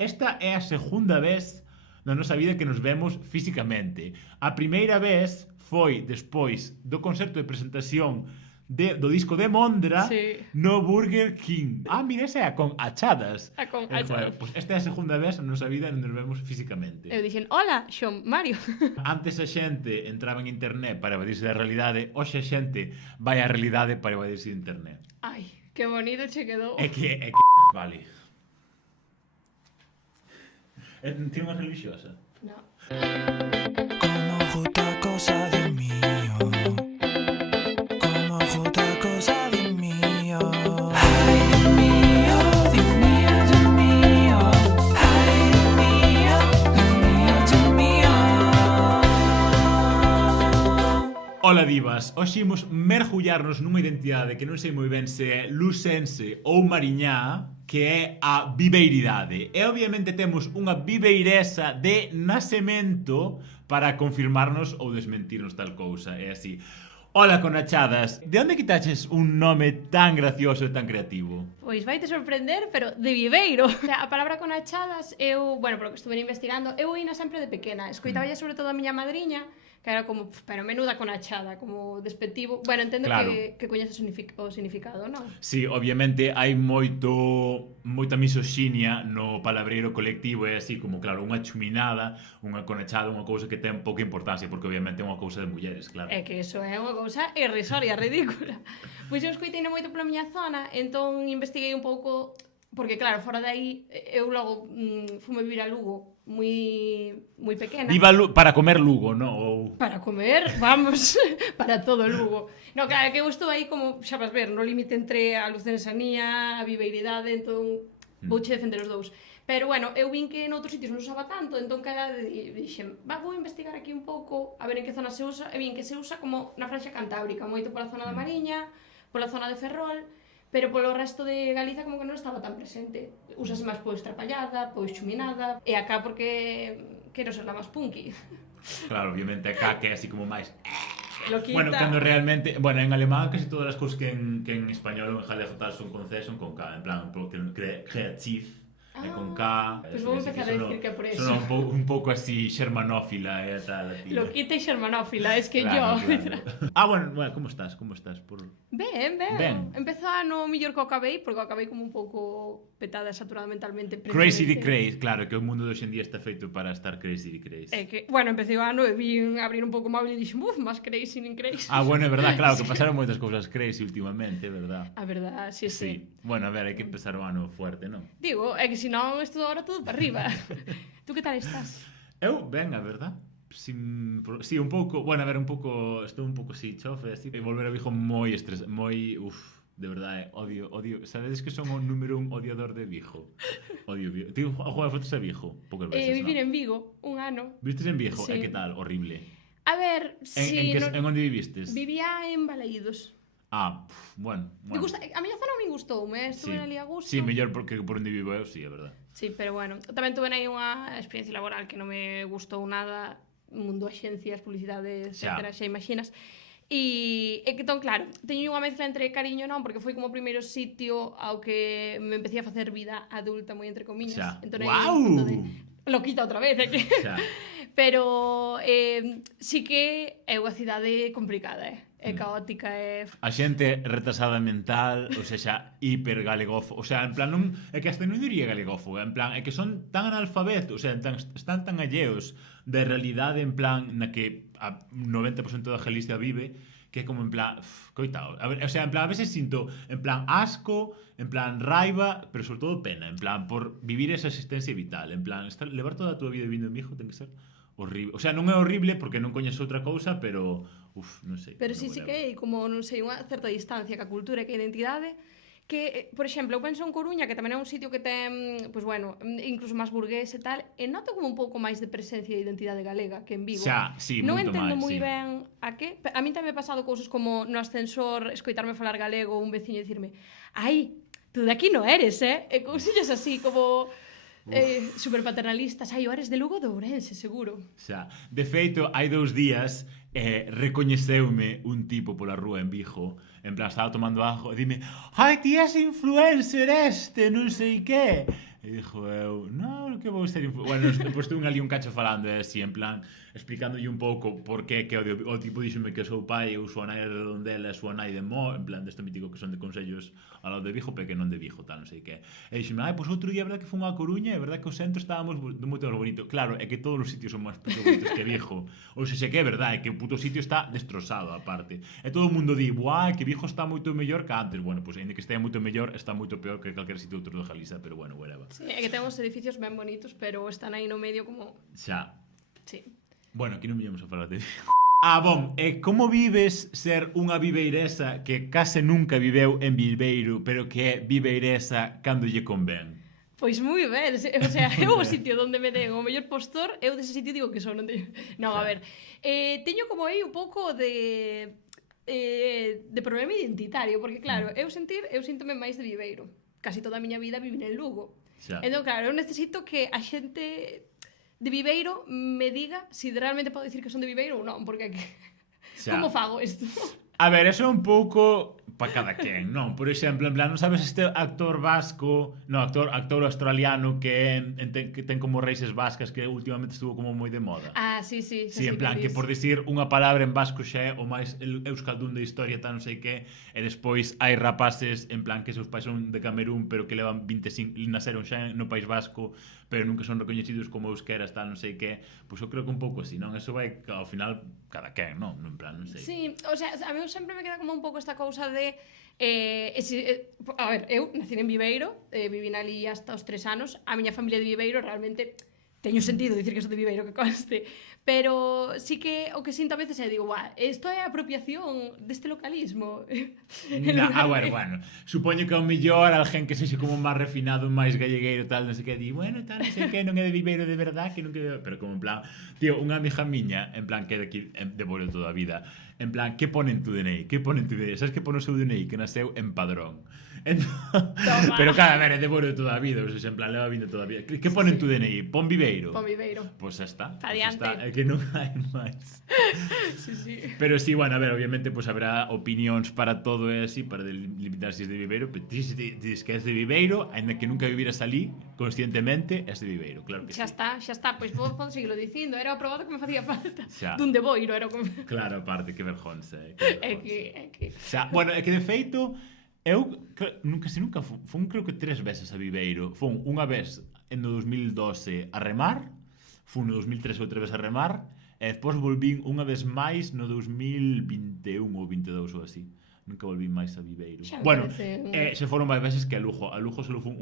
Esta é a segunda vez na nosa vida que nos vemos físicamente. A primeira vez foi despois do concerto de presentación do disco de Mondra no Burger King. Mira, esa é a con achadas. A con achadas. Pues esta é a segunda vez na nosa vida que nos vemos físicamente. Eu dixen, hola, Xon Mario. Antes a xente entraba en internet para evadirse da realidade, hoxe a xente vai á realidade para evadirse de internet. Ai, que bonito che quedou. É que vale. Ti unha religiosa? No. Como justa cosa Dios mío, como justa cosa Dios mío. Ay, Dios mío, Dios mío, Dios mío. Ay, Dios mío, Dios mío, Dios mío. Ola divas, hoxe imos mergullarnos nunha identidade que non sei moi ben se é lucense ou mariñá, que é a viveiridade. E obviamente temos unha viveiresa de nacemento para confirmarnos ou desmentirnos tal cousa. É así. Ola, conachadas, de onde quitaches un nome tan gracioso e tan creativo? Pois vai te sorprender, pero de viveiro. O sea, a palabra conachadas, bueno, polo que estuve investigando, eu oína sempre de pequena. Escoitaba sobre todo a miña madriña, que era como, pero menuda conachada, como despectivo. Bueno, entendo claro. que coñeces o significado, non? Sí, obviamente hai moita misoxinia no palabreiro colectivo, é así como, claro, unha chuminada, unha conachada, unha cousa que ten pouca importancia, porque obviamente é unha cousa de mulleres, claro. É que iso é unha cousa irrisoria, ridícula. Pois eu escoitei moito pola miña zona, entón investiguei un pouco, porque claro, fora de aí, eu logo fume vivir a Lugo, moi pequena. Para comer Lugo, non? Ou... Para comer, vamos, para todo Lugo. No, claro, que eu estou aí como, xa vas ver, no límite entre a lucensanía, a viveiridade, entón vouche defender os dous. Pero bueno, eu vin que noutros sitios non usaba tanto, entón cada dixen, vou investigar aquí un pouco, a ver en que zona se usa, e vin que se usa como na franxa cantábrica, moito pola zona da Mariña, pola zona de Ferrol, pero polo resto de Galiza como que non estaba tan presente. Úsase máis pois trapallada, pois chuminada, e acá porque quero ser la máis punky. Claro, obviamente acá que é así como máis... Loquita. Bueno, cando realmente... Bueno, en alemán casi todas as cousas que en español ou en galego tal son con C, son con K. En plan, creative, con K... Pois vou empezar a decir que é por eso. Son un pouco así xermanófila e tal. Loquita e xermanófila, es que claro, yo... Claro. Bueno, como estás? Ben. Empezou a no millor que o acabei, porque o acabei como un pouco petada, saturada mentalmente. Crazy de crazy, claro, que o mundo de hoxendía está feito para estar crazy de crazy. É que, bueno, empecé o ano e vin abrir un pouco o móvil e dixen, máis crazy nin crazy. Bueno, é verdad, claro, que pasaron moitas cousas crazy últimamente, é verdad. A verdad, sí. Bueno, a ver, hai que empezar o ano fuerte, non? Digo, é que senón estou agora todo para arriba. Tú que tal estás? Eu, ben, a verdad. Sí, un pouco, bueno, a ver, estou un pouco así, chofe, así, e volver a Vigo moi de verdade, odio, sabedes que son o número 1 odiador de Vigo? Odio Vigo. Ti juegas fotos a Vigo? Poucas veces, vivir en Vigo, un ano. Vistes en Vigo? Sí. E que tal? Horrible. A ver, si... En onde vivistes? Vivía en Balaídos. Bueno. A miña zona me gustoume, estuve ali a gusto. Sí, mellor porque por onde vivo eu, sí, é verdad. Sí, pero bueno, tamén tuve aí unha experiencia laboral que non me gustou nada, mundo axencias, publicidade, etcétera, xa imaginas. E que, entón, claro, teño unha mezcla entre cariño non, porque foi como o primeiro sitio ao que me empecé a facer vida adulta, moi entre comillas. Guau! Loquita outra vez, é que... Pero sí que é unha cidade complicada, é caótica, é... A xente retrasada mental, ou seja, hiper galegófo, o sea, en plan, non, é que hasta non diría galegófo, en plan, é que son tan analfabetos, o sea, están tan alleos da realidade, en plan, na que a 90% da Galicia vive, que é como en plan, coitado, a ver, o sea, en plan, a veces sinto, en plan, asco, en plan, raiva, pero sobre todo pena, en plan, por vivir esa existencia vital, en plan, levar toda a tua vida vivindo en Vigo ten que ser horrible, o sea, non é horrible porque non coñeces outra cousa, pero non sei. Pero sí que hai como, non sei, unha certa distancia ca cultura e ca identidade que, por exemplo, eu penso en Coruña, que tamén é un sitio que ten, pois bueno, incluso máis burgués e tal, e noto como un pouco máis de presencia de identidade galega que en Vigo. Xa, sí, non moito entendo máis, moi sí. ben a que. A min tamén me pasado cousas como no ascensor escoitarme falar galego ou un veciño dicirme ai, tú de aquí non eres, e cousillas así como... super paternalistas. O eres de Lugo de Ourense, seguro. Xa, de feito, hai 2 días recoñeceume un tipo pola rúa en Vigo, en plan, estaba tomando ajo e dime, ai, ti és influencer non sei que. E dixo eu, non, que vou ser bueno, depois tuve ali un cacho falando así, en plan explicándolle un pouco por que o tipo díxome que o seu pai ou súa nai de Redondela e súa nai de Mo, en plan desto mítico que son de consellos ao lado de Vigo, pero que non de Vigo, tal, non sei que. E dixeme, pois outro día, verdad que fun a Coruña, e verdad que o centro estábamos moito máis bonito. Claro, é que todos os sitios son máis bonitos que Vigo. Ou se que é verdade, é que o puto sitio está destrozado aparte. E todo o mundo di, buah, que Vigo está moito mellor que antes. Bueno, pois ainda que estea moito mellor, está moito peor que calquer sitio outro de Galiza, pero bueno, whatever. Sí, é que temos edificios ben bonitos, pero están aí no medio como... Xa. Sí. Bueno, aquí non viñamos a falar de Vigo. Bon, como vives ser unha viveiresa que case nunca viveu en Viveiro, pero que é viveiresa cando lle convén? Pois moi ben, o sea, eu o sitio onde me den o mellor postor, eu dese sitio digo que son, non teño... Non, a ver, teño como aí un pouco de problema identitario, porque claro, eu síntome máis de Viveiro. Casi toda a miña vida vivi en Lugo. Xa. Entón, claro, eu necesito que a xente de Viveiro me diga se realmente podo dicir que son de Viveiro ou non, porque Xa. como fago isto? A ver, eso é un pouco para cada quen, non? Por exemplo, en plan, non sabes este actor vasco, no, actor australiano que ten como raíces vascas que últimamente estuvo como moi de moda. Ah, sí, sí. Sí, en plan, que por dicir unha palabra en vasco xa é o máis euskaldún da historia, tal non sei que, e despois hai rapaces, en plan, que seus pais son de Camerún, pero que levan 25, naceron xa no País Vasco, pero nunca son recoñecidos como euskeras, tal non sei que, pois eu creo que un pouco así, non? Eso vai, ao final, cada quen, non? En plan, non sei. Sí, o sea, a mí sempre me queda como un pouco esta cousa de a ver, eu nací en Viveiro, vivín ali hasta os 3 anos, a miña familia de Viveiro realmente teño sentido dicir que son de Viveiro, que conste, pero sí que o que sinto a veces é, digo, isto é apropiación deste localismo. Bueno, supoño que ao mellor alguén que sexe como máis refinado, máis gallegueiro, tal, non sei que, di, bueno, tal, non sei que, non é de Viveiro de verdad, que nunca... Pero como en plan, tío, unha amiga miña, en plan, que é de aquí, de Boiro toda a vida, en plan, que pone en tu DNI? Que pone en tu DNI? Sabes que pone o seu DNI? Que nasceu en Padrón. Pero claro, a ver, é de Boiro toda a vida, ou sea, en plan, leva vindo toda a vida. Que pone en tu DNI? Pon Viveiro. Pon Viveiro. Pois xa está. Adiante. É que non hai máis. Sí, sí. Pero sí, bueno, a ver, obviamente pues habrá opinións para todo e así, para limitar si es de Viveiro, pero ti dices que es de Viveiro, ainda que nunca viviras ali, conscientemente, es de Viveiro, claro que xa sí. Xa está, pois podo seguirlo dicindo, era o probado que me facía falta. Xa. Dun de Boiro, era o que... Claro, aparte, que vergonza, É que... Xa, bueno, é que de feito, eu nunca fun creo que 3 veces a Viveiro. Fun unha vez en 2012 a remar, fun no 2013 outra vez a remar, e despois volvín unha vez máis no 2021 ou 22 ou así. Nunca volvín máis a Viveiro. Bueno, se foron máis veces que a Lugo. A Lugo só fun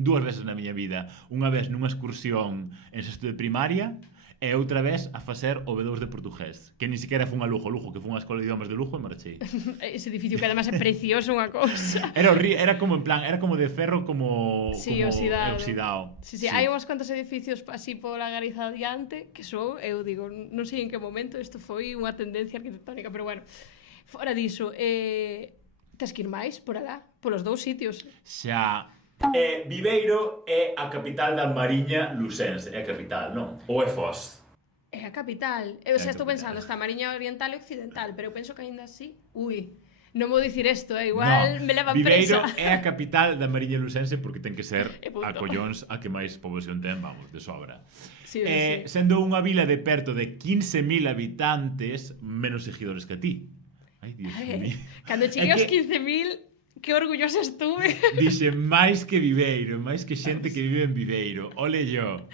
dúas veces na miña vida. Unha vez nunha excursión en sexto de primaria e outra vez a facer o B2 de portugués, que ni siquiera fun a Lugo, que fun á Escola de Idiomas de Lugo e marchei. Ese edificio que además é precioso, unha cousa. Era como en plan, era como de ferro como sí, como oxidado. Sí, hai uns cuantos edificios así pola Galiza adiante que son, eu digo, non sei en que momento isto foi unha tendencia arquitectónica, pero bueno, fora diso, tes que ir máis por alá, polos dous sitios. Xa. Viveiro é a capital da Mariña Lucense, é a capital, non? Ou é Foz? É a capital. Eu xa estou pensando, está a Mariña Oriental e Occidental, pero eu penso que aínda así, non vou dicir isto, igual me leva Viveiro presa. é a capital da Mariña Lucense porque ten que ser punto. a collóns a que máis poboación ten, vamos, de sobra. Sí, sí. Sendo unha vila de perto de 15.000 habitantes, menos seguidores que a ti. Ai, Dios mío. Cando cheguei aos 15.000, que orgullosa estuve. Dixe, máis que Viveiro, máis que xente que vive en Viveiro. Ole yo.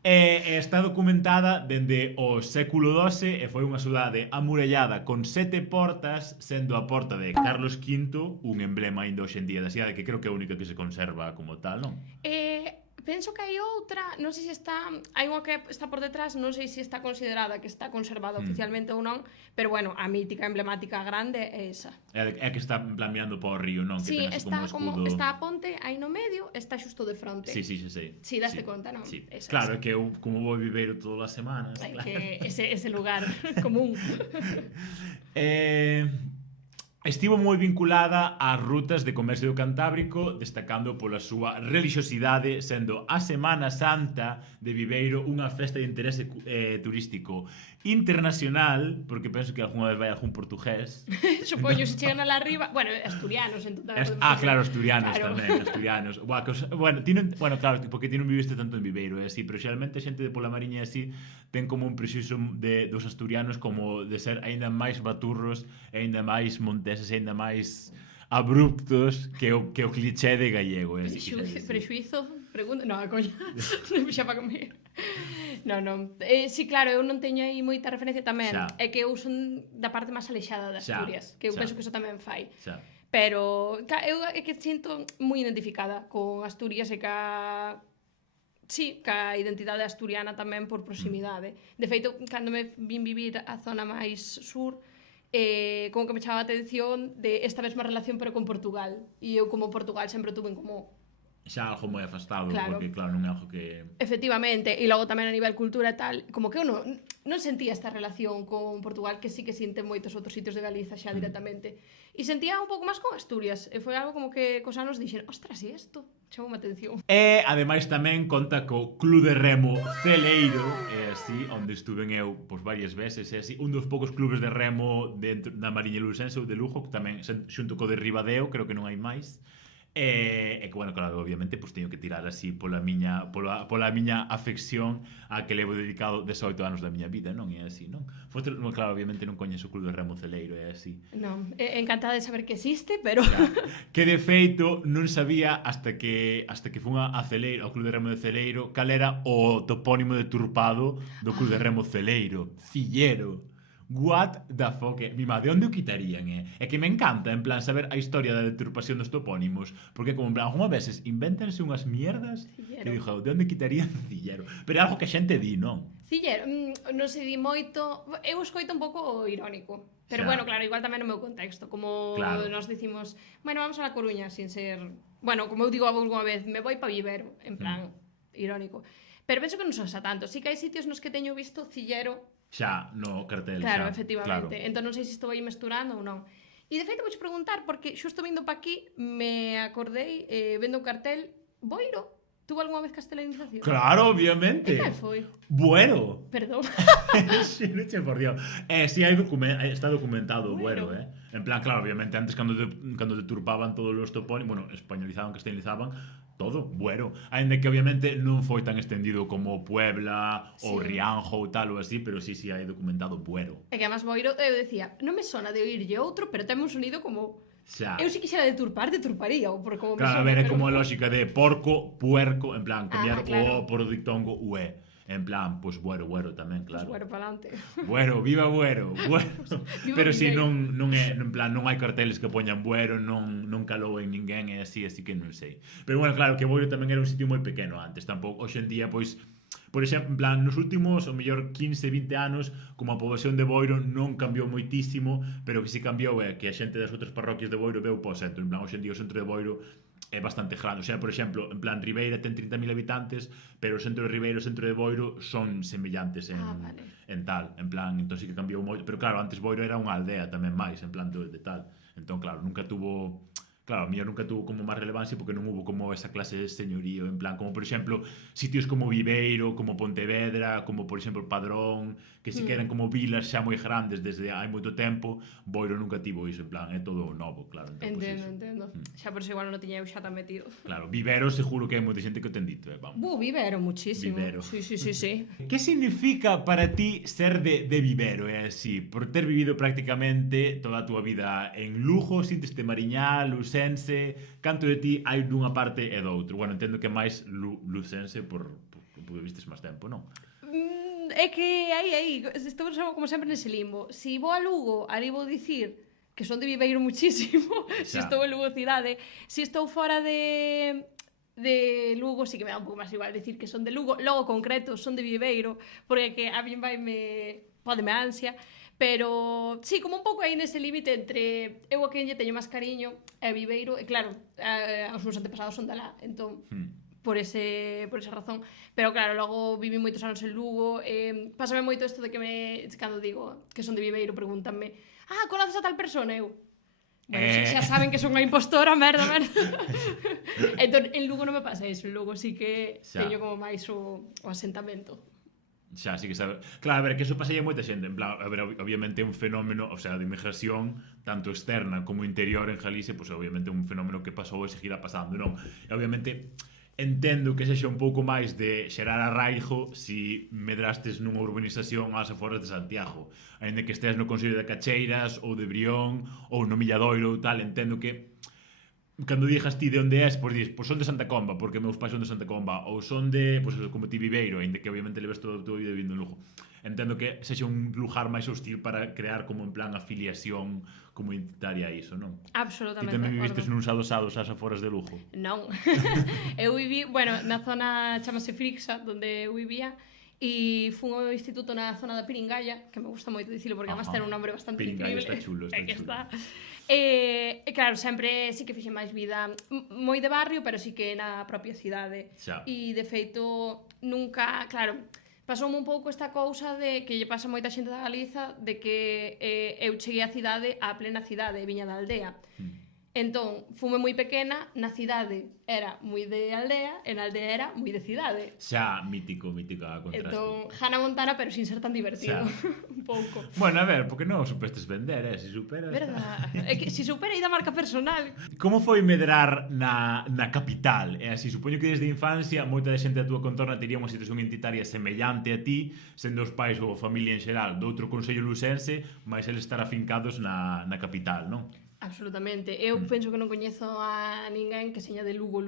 Está documentada dende o século XII e foi unha cidade amurallada con 7 portas, sendo a porta de Carlos V un emblema ainda hoxe en día da cidade, que creo que é a única que se conserva como tal, non? Penso que hai outra, non sei se está, hai unha que está por detrás, non sei se está considerada que está conservada oficialmente ou non, pero bueno, a mítica, emblemática grande é esa. É que está en plan mirando para o río, non? Sí, que ten así está como escudo. está a ponte aí no medio, está xusto de fronte. Sí, xa sei. Sí, daste conta, non? Sí. Esa, claro, é que eu, como vou Viveiro todas as semanas, claro. Claro. Que ese lugar común. estivo moi vinculada ás rutas de comercio do Cantábrico, destacando pola súa relixiosidade, sendo a Semana Santa de Viveiro unha festa de interese turístico internacional, porque penso que algunha vez vai algún portugués. Supoño, se chegan a la arriba... Bueno, asturianos, en total. Claro, asturianos Claro. tamén, asturianos. Bueno, claro, porque ti non viviste tanto en Viveiro, así, pero xeralmente a xente de pola Mariña así ten como un prexuízo dos asturianos como de ser aínda máis baturros, aínda máis monteses, aínda máis abruptos que o cliché de gallego, así. Prexuizo? Pregunta... No, a coña. Non xa para comer. Non. Sí, claro, eu non teño aí moita referencia tamén. Xa. É que eu son da parte máis alexada de Xa, Asturias, que eu xa. penso que iso tamén fai. Xa. Pero eu é que sinto moi identificada con Asturias e ca... Sí, ca identidade asturiana tamén por proximidade. De feito, cando me vin vivir a zona máis sur, como que me chamaba a atención de esta mesma relación pero con Portugal. E eu como Portugal sempre tuve como... Xa algo moi afastado, Claro. porque claro, non é algo que... Efectivamente, e logo tamén a nivel cultura e tal, como que eu non sentía esta relación con Portugal que sí que sienten moitos outros sitios de Galiza xa directamente. E sentía un pouco máis con Asturias, e foi algo como que cos anos dixen, ostras, e isto? Chamou a atención. E, ademais, tamén conta co Club de Remo Celeiro, é así, onde estuven eu pois, varias veces, é así, un dos poucos clubes de remo dentro da Mariña Lucense ou de Lugo, que tamén, xunto co de Ribadeo, creo que non hai máis. E que, bueno, claro, obviamente, pues, teño que tirar así pola miña afección a que levo dedicado 18 anos da miña vida, non? É así, non? Claro, obviamente non coñezo o Club de Remo Celeiro, é así. Non, encantada de saber que existe, pero... Que de feito non sabía hasta que fun a Celeiro, ao Club de Remo de Celeiro, cal era o topónimo deturpado do Club de Remo Celeiro. Cillero. What the fuck? Mima, de onde o quitarían, É que me encanta, en plan, saber a historia da deturpación dos topónimos, porque como en plan, algunhas veces invéntanse unhas mierdas Cillero. que dixo, de onde quitarían Cillero? Pero é algo que a xente di, non? Cillero, non se di moito... Eu escoito un pouco irónico. Pero Xa. bueno, claro, igual tamén no meu contexto. Como Claro. nos dicimos, bueno, vamos a La Coruña, sin ser... Bueno, como eu digo algunha vez, me voy pa Vivero, en plan, irónico. Pero penso que non son xa tanto. Sí que hai sitios nos que teño visto Cillero. Xa, no cartel, Claro, xa. efectivamente. Claro. Entón non sei se estou aí mesturando ou non. E de feito vouche preguntar, porque xusto vindo pa aquí me acordei, vendo un cartel, Boiro, tuvo algunha vez castelanización? Claro, E obviamente. cal foi? Bueno. Perdón. Sí, leche por Dios. Sí, está documentado, bueno, En plan, claro, obviamente, antes cando deturpaban todos os topónimos, bueno, españolizaban, castellanizaban, todo, bueno. Ainda que obviamente non foi tan extendido como Puebla ou Sí. Rianjo ou tal ou así, pero sí, hai documentado, bueno. É que además Boiro, eu decía, non me sona de oírlle outro, pero ten un sonido como... Xa. Eu se quixera deturparía, ou por como me Claro, a sona, ver, é pero- como a lógica de porco, puerco, en plan, cambiar claro. o por o dictongo ue. En plan, pues bueno tamén, Pues claro. bueno, pa'lante. Bueno, viva bueno. Viva Pero si Viveiro. non é, en plan, non hai carteles que poñan bueno, non calou en ninguén, é así que non sei. Pero bueno, claro, que Boiro tamén era un sitio moi pequeno antes, tampouco hoxe en día, pois, por exemplo, en plan, nos últimos, o mellor 15, 20 anos, como a poboación de Boiro non cambiou moitísimo, pero que si cambiou é que a xente das outras parroquias de Boiro veu po centro, en plan, hoxe en día o centro de Boiro é bastante grande, o sea, por exemplo, en plan, Ribeira ten 30.000 habitantes, pero o centro de Ribeira e o centro de Boiro son semellantes Vale. en tal, en plan, entón sí que cambiou moito, pero claro, antes Boiro era unha aldea tamén máis, en plan de tal, entón claro, nunca tuvo, claro, a mellor nunca tuvo como máis relevancia porque non hubo como esa clase de señorío, en plan, como por exemplo, sitios como Viveiro, como Pontevedra, como por exemplo Padrón, que si que eran como vilas xa moi grandes desde hai moito tempo, Boiro nunca tivo iso, en plan, é todo novo, claro, entón, pues, Entendo. Xa por eso igual non o tiña eu xa tan metido. Claro, Vivero seguro que hai moita xente que o ten dito, vamos. Vivero, muchísimo. Vivero. Sí. Que significa para ti ser de Vivero, é así? Por ter vivido prácticamente toda a túa vida en Lugo, sinteste mariñá, lucense, canto de ti hai dunha parte e do outro? Bueno, entendo que máis lucense porque vistes máis tempo, non? É que aí, estou como sempre nese limbo. Si vou a Lugo, ali vou dicir que son de Viveiro muchísimo, se Xa. estou en Lugo cidade. Se estou fora de Lugo, sí que me dá un pouco máis igual decir que son de Lugo. Logo, concreto, son de Viveiro, porque que a min podeme ansia. Pero, sí, como un pouco aí nese límite entre eu a quen lle teño máis cariño e Viveiro, e claro, os meus antepasados son de lá, entón por esa razón. Pero claro, logo vivi moitos anos en Lugo, pásame moito isto de que cando digo que son de Viveiro, pregúntanme, conoces a tal persona? Eu, Bueno, xa saben que son unha impostora, merda. Entón, en Lugo non me pasa iso, en Lugo sí que teño como máis o asentamento. Xa, sí que sabe. Claro, a ver, que eso pasaría moita xente. En plan, a ver, obviamente é un fenómeno, o sea, de inmigración tanto externa como interior en Galicia, pues obviamente é un fenómeno que pasou e seguirá pasando, non? E obviamente entendo que sexa un pouco máis de xerar arraigo si medrastes nunha urbanización ás aforas de Santiago, aínda que estés no Consello de Cacheiras ou de Brión ou no Milladoiro ou tal, entendo que cando dixas ti de onde és, pois dis, pois son de Santa Comba, porque meus pais son de Santa Comba, ou son de, pois como ti Viveiro, aínda que obviamente leves toda a tua vida vivindo en Lugo. Entendo que sexa un lugar máis hostil para crear como en plan afiliación comunitaria a iso, non? Absolutamente. Ti tamén vivistes nuns adosados ás aforas de Lugo? Non. Eu viví, bueno, na zona chamase Frixa, donde eu vivía, e fun ao instituto na zona da Piringalla, que me gusta moito dicilo porque además ten un nombre bastante Piringalla increíble. está chulo, está chulo. Está. E claro, sempre sí que fixen máis vida moi de barrio, pero sí que na propia cidade. Xa. E de feito nunca, claro, pasoume un pouco esta cousa de que lle pasa moita xente da Galiza de que eu cheguei á cidade, á plena cidade, viña da aldea. Entón, fume moi pequena, na cidade era moi de aldea, e na aldea era moi de cidade. Xa, mítico a contraste. Entón, Hannah Montana, pero sin ser tan divertido. Un pouco. Bueno, a ver, porque non supestes vender, se superas... Verdad. É que si supera aí da marca personal. Como foi medrar na capital? É así, supoño que desde a infancia moita de xente da túa contorna tería unha situación identitaria semellante a ti, sendo os pais ou a familia en xeral doutro concello lucense, mas eles estar afincados na capital, non? Absolutamente. Eu penso que non coñezo a ninguén que seña de Lugo.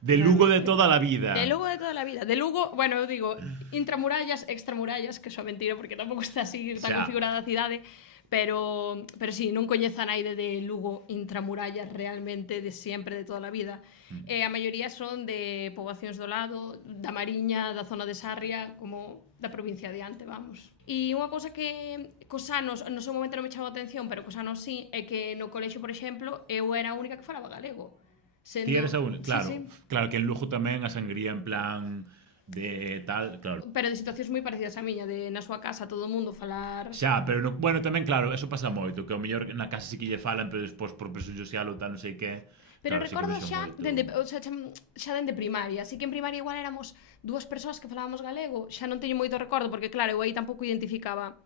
De Lugo de toda a vida. De Lugo de toda a vida. De Lugo, bueno, eu digo, intramurallas, extramurallas, que eso é mentira porque tampouco está así tan configurada a cidade, pero sí, non coñezo a naide de Lugo intramurallas realmente de sempre, de toda a vida. A maioría son de poboacións do lado, da Mariña, da zona de Sarria, como da provincia de Ante, vamos. E unha cousa que cos anos, no seu momento non me chamou a atención, pero cos anos sí, é que no colexio, por exemplo, eu era a única que falaba galego. Ti eres a única, claro. Sí. Claro que en Lugo tamén a sangría en plan de tal, claro. Pero de situacións moi parecidas á miña, de na súa casa todo o mundo falar... Xa, pero no, bueno, tamén claro, eso pasa moito, que ao mellor na casa sí que lle falan, pero despois por presión social ou tal, non sei que. Pero claro, recordo sí xa, xa dende primaria, así que en primaria igual éramos dúas persoas que falábamos galego, xa non teño moito recordo, porque claro, eu aí tampouco identificaba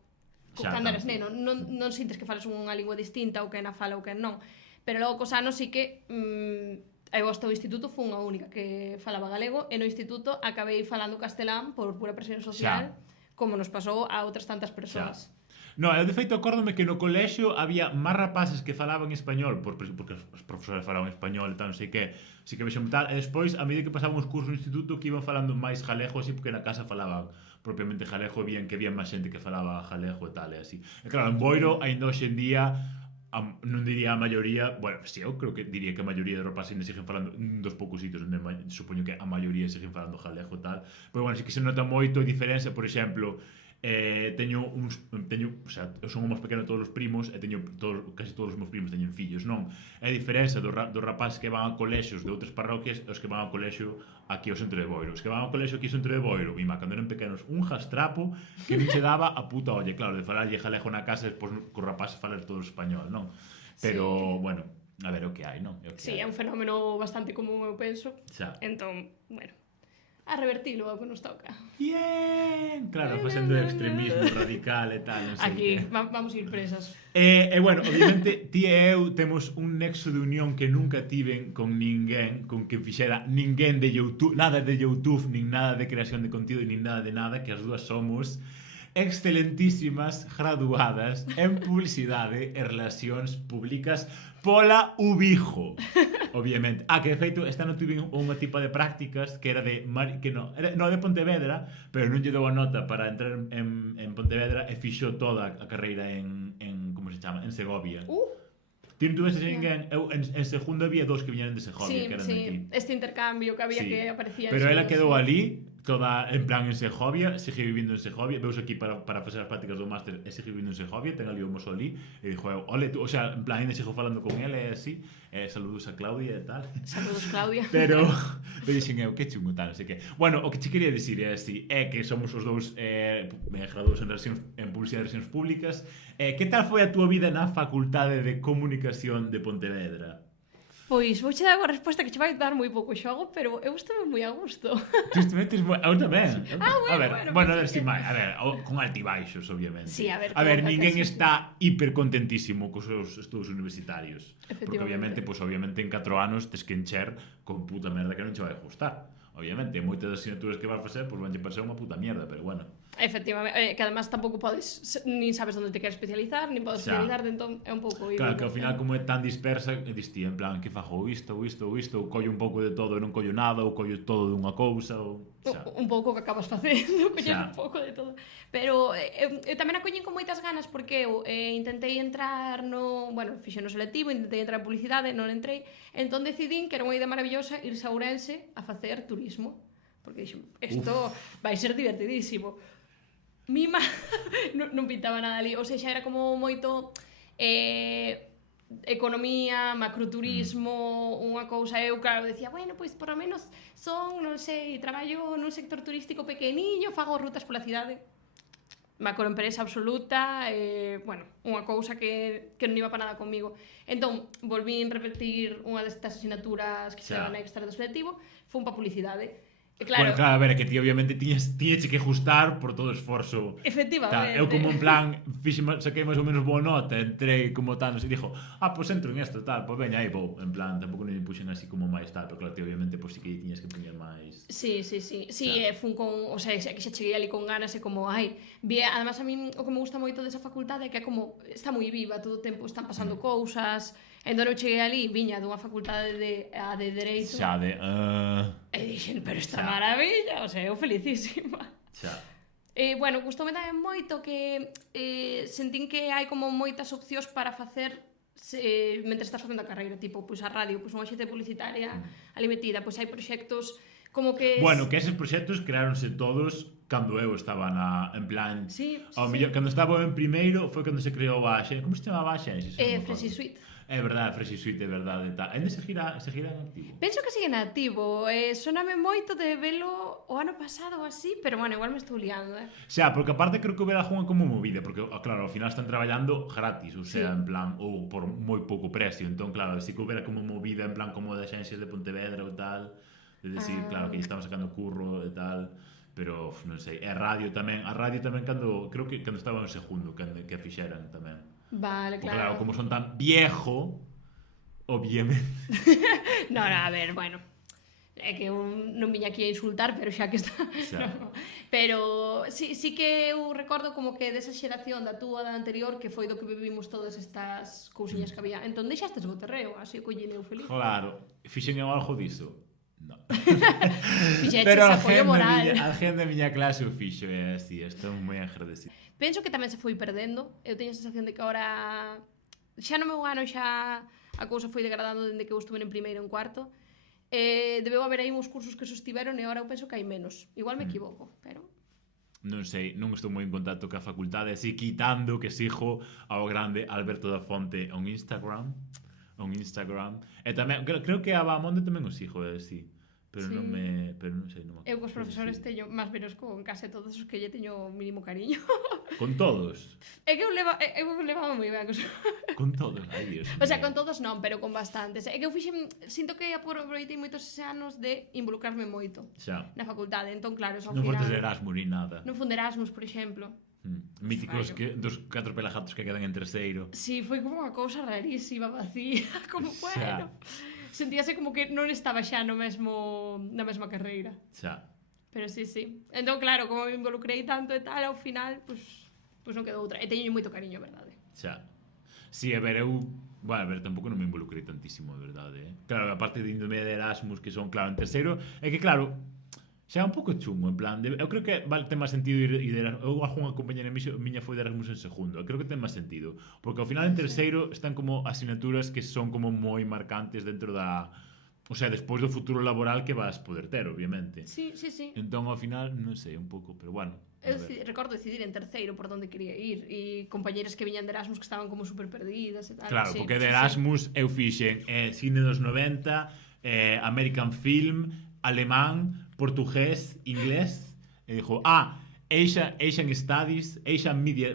cando eres neno, non sintes que falas unha lingua distinta ou que na fala ou que non, pero logo cos anos sí que eu hasta o instituto fun a única que falaba galego e no instituto acabei falando castelán por pura presión social, como nos pasou a outras tantas persoas. No, eu de feito acórdome que no colexio había máis rapaces que falaban español, porque os profesores falaban español e tal, non sei que, sí que vexen tal, e despois, a medida que pasaban os cursos no instituto, que iban falando máis galego, así, porque na casa falaban propiamente galego, e que había máis xente que falaba galego e tal, e así. E claro, en Boiro, ainda hoxe en día, non diría a maioría, bueno, si eu creo que diría que a maioría de rapaces ainda siguen falando dos poucos sitios onde supoño que a maioría siguen falando galego e tal, pero bueno, sí que se nota moito a diferencia, por exemplo, o sea, eu son o máis pequeno de todos os primos e casi todos os meus primos teñen fillos, non? É a diferenza dos rapaces que van a colexios de outras parroquias e os que van ao colexio aquí ao centro de Boiro. Os que van ao colexio aquí ao centro de Boiro, cando eran pequenos, un jastrapo que non che daba a puta olla, claro, de falarlle galego na casa e despois co rapaz falar todo español, non? Pero, bueno, a ver, o que hai, non? Sí, é un fenómeno bastante común, eu penso. Xa. Entón, bueno, a revertilo o que nos toca. Bien, claro, facendo extremismo radical e tal, non sei. Aquí vamos ir presas. E bueno, obviamente, ti e eu temos un nexo de unión que nunca tiven con ninguén, con que fixera ninguén de YouTube, nada de YouTube, nin nada de creación de contido, nin nada de nada, que as dúas somos excelentísimas graduadas en publicidade e relacións públicas pola Ubijo, obviamente. Que de feito, esta non tuve unha tipa de prácticas que era de de Pontevedra, pero non lle dou a nota para entrar en Pontevedra e fixo toda a carreira en como se chama, en Segovia. Ti non tuveses ninguén, eu en segundo había dos que viñeran de Segovia, que eran de aquí. Este intercambio que había que aparecía. Pero ela quedou ali, toda en plan en Segovia, sigue vivindo en Segovia, veus aquí para facer as prácticas do máster e sigue vivindo en Segovia, ten ali o mozo ali, e dixo, ole, tú, o sea, en plan, ainda sigo falando con ele e así, saludos a Claudia e tal. Saludos, Claudia. Pero dixen eu, que chungo tal, non sei que. Bueno, o que che quería dicir é así, é que somos os dous graduados en publicidade e relacións públicas. Que tal foi a túa vida na Facultade de Comunicación de Pontevedra? Pois vouche dar unha resposta que che vai dar moi pouco xogo, pero eu estou moi a gusto. Tú estivetes moi... Eu tamén. Bueno, a ver, bueno, a ver pues si máis. A ver, con altibaixos, obviamente. Sí, a ver, ninguén sí. está hiper contentísimo cos seus estudos universitarios. Porque Efectivamente. obviamente en 4 anos tes que encher con puta merda que non che vai gustar. Obviamente, moitas das asignaturas que vas facer pois van che parecer unha puta mierda, pero bueno. Efectivamente, que además tampouco podes, nin sabes onde te queres especializar, nin podes especializarte, entón é un pouco... Claro, que ao final como é tan dispersa, distí, en plan, que fago isto, ou collo un pouco de todo e non collo nada, ou collo todo dunha cousa, ou... Un pouco que acabas facendo, coller un pouco de todo. Pero eu tamén a coñín con moitas ganas porque eu intentei entrar no... Bueno, fixen no selectivo, intentei entrar en publicidade, non entrei, entón decidín que era unha idea maravillosa irse a Ourense a facer turismo. Porque dixo, isto vai ser divertidísimo. Mima non pintaba nada ali, ou seja, era como moito economía, macroturismo, unha cousa, eu claro, decía, bueno, pois por lo menos son, non sei, traballo nun sector turístico pequeniño, fago rutas pola cidade, macroempresa absoluta, bueno, unha cousa que non iba para nada comigo. Entón, volvín repetir unha destas asignaturas que se daban extra do selectivo, fun pa publicidade. Claro. Bueno, claro, a ver, que ti obviamente tiñes que ajustar por todo o esforzo. Efectivamente. Eu como en plan, saquei máis ou menos boa nota, entrei como tal, e dixo, pues entro en esto, tal, pues veña, aí vou. En plan, tampouco non me puxen así como máis tal, pero claro, ti obviamente pues sí que tiñes que poñer máis... Sí, fun con, o sea, que xa cheguei ali con ganas e como, además a mí o que me gusta moito desa facultade é que é como, está moi viva, todo o tempo están pasando cousas. Entón eu cheguei ali, viña dunha facultade de Dereito. Xa de... E dixen, pero esta maravilla, o sea, eu felicísima. Xa. Bueno, gustoume tamén moito que sentín que hai como moitas opcións para facer mentre estás facendo a carreira, tipo, pois a radio, pois unha xente publicitaria ali metida, pois hai proxectos como que... Bueno, que eses proxectos creáronse todos cando eu estaba en plan... Sí, mellor, cando estaba en primeiro foi cando se creou a xencia... Como se chamaba a xencia? Freshie Suite. É verdade, Freshie Suite, é verdade. Ainda seguirá en activo? Penso que sigue en activo. Soname moito de velo o ano pasado ou así, pero bueno, igual me estou liando, Xa, porque aparte creo que hubiera unha como movida, porque claro, ao final están traballando gratis, ou sea, en plan, ou por moi pouco precio, entón claro, si que hubiera como movida en plan como de xencias de Pontevedra ou tal, de decir, claro, que estaban sacando curro e tal, pero non sei, a radio tamén cando, creo que cando estaba en segundo, que a fixeran tamén. Vale, claro. Claro, como son tan viejo, obviamente. No, a ver, bueno. É que eu non viña aquí a insultar, pero xa que está... No. Pero sí que eu recordo como que desa xeración da túa da anterior que foi do que vivimos todas estas cousiñas que había. Entón deixastes o terreo, así o collín eu feliz. Claro, fixen eu algo diso. No. Fixeches apoio moral. A gente da miña clase o fixo, é así, estou moi agradecido. Penso que tamén se foi perdendo. Eu teño a sensación de que agora xa no meu ano xa a cousa foi degradando dende que eu estuve en primeiro e en cuarto. Debeu haber aí uns cursos que sostiveron e agora eu penso que hai menos. Igual me equivoco, pero... Non sei, non estou moi en contacto ca facultade, así quitando que sigo ao grande Alberto da Fonte on Instagram. E tamén, creo que a Bamonde tamén o sigo, sí. Pero sí. non sei, non me acordo. Eu cos profesores teño máis menos con case todos os que lle teño mínimo cariño. Con todos? É que eu levaba moi ben con todos, ai Dios. O sea, con todos non, pero con bastantes. É que eu sinto que aproveitei moitos ese anos de involucrarme moito na facultade. Entón, claro, eso ao final... Non foste Erasmus ni nada. Non fun de Erasmus, por exemplo. Míticos dos 4 pelagatos que quedan en terceiro. Sí, foi como unha cousa rarísima, vacía. Como, bueno... Sentíase como que non estaba xa na mesma carreira. Xa. Pero sí. Entón, claro, como me involucrei tanto e tal, ao final, pues non quedou outra. E teño moito cariño, verdade. Xa. Sí, a ver, bueno, a ver, tampouco non me involucrei tantísimo, de verdade, Claro, a parte de índome de Erasmus, que son, claro, en terceiro, é que, claro, xa é un pouco chungo, en plan, eu creo que ten máis sentido ir de Erasmus. Eu ajo unha compañera miña foi de Erasmus en segundo, eu creo que ten máis sentido, porque ao final en terceiro están como asignaturas que son como moi marcantes dentro o sea, despois do futuro laboral que vas poder ter, obviamente. Sí, sí, sí. Entón, ao final, non sei, un pouco, pero bueno. Eu recordo decidir en terceiro por onde quería ir e compañeras que viñan de Erasmus que estaban como super perdidas e tal. Claro, sí, porque sí, de Erasmus eu fixen cine dos 90, American Film, alemán, portugués, inglés, e dixo, Asian Studies, Asian Media,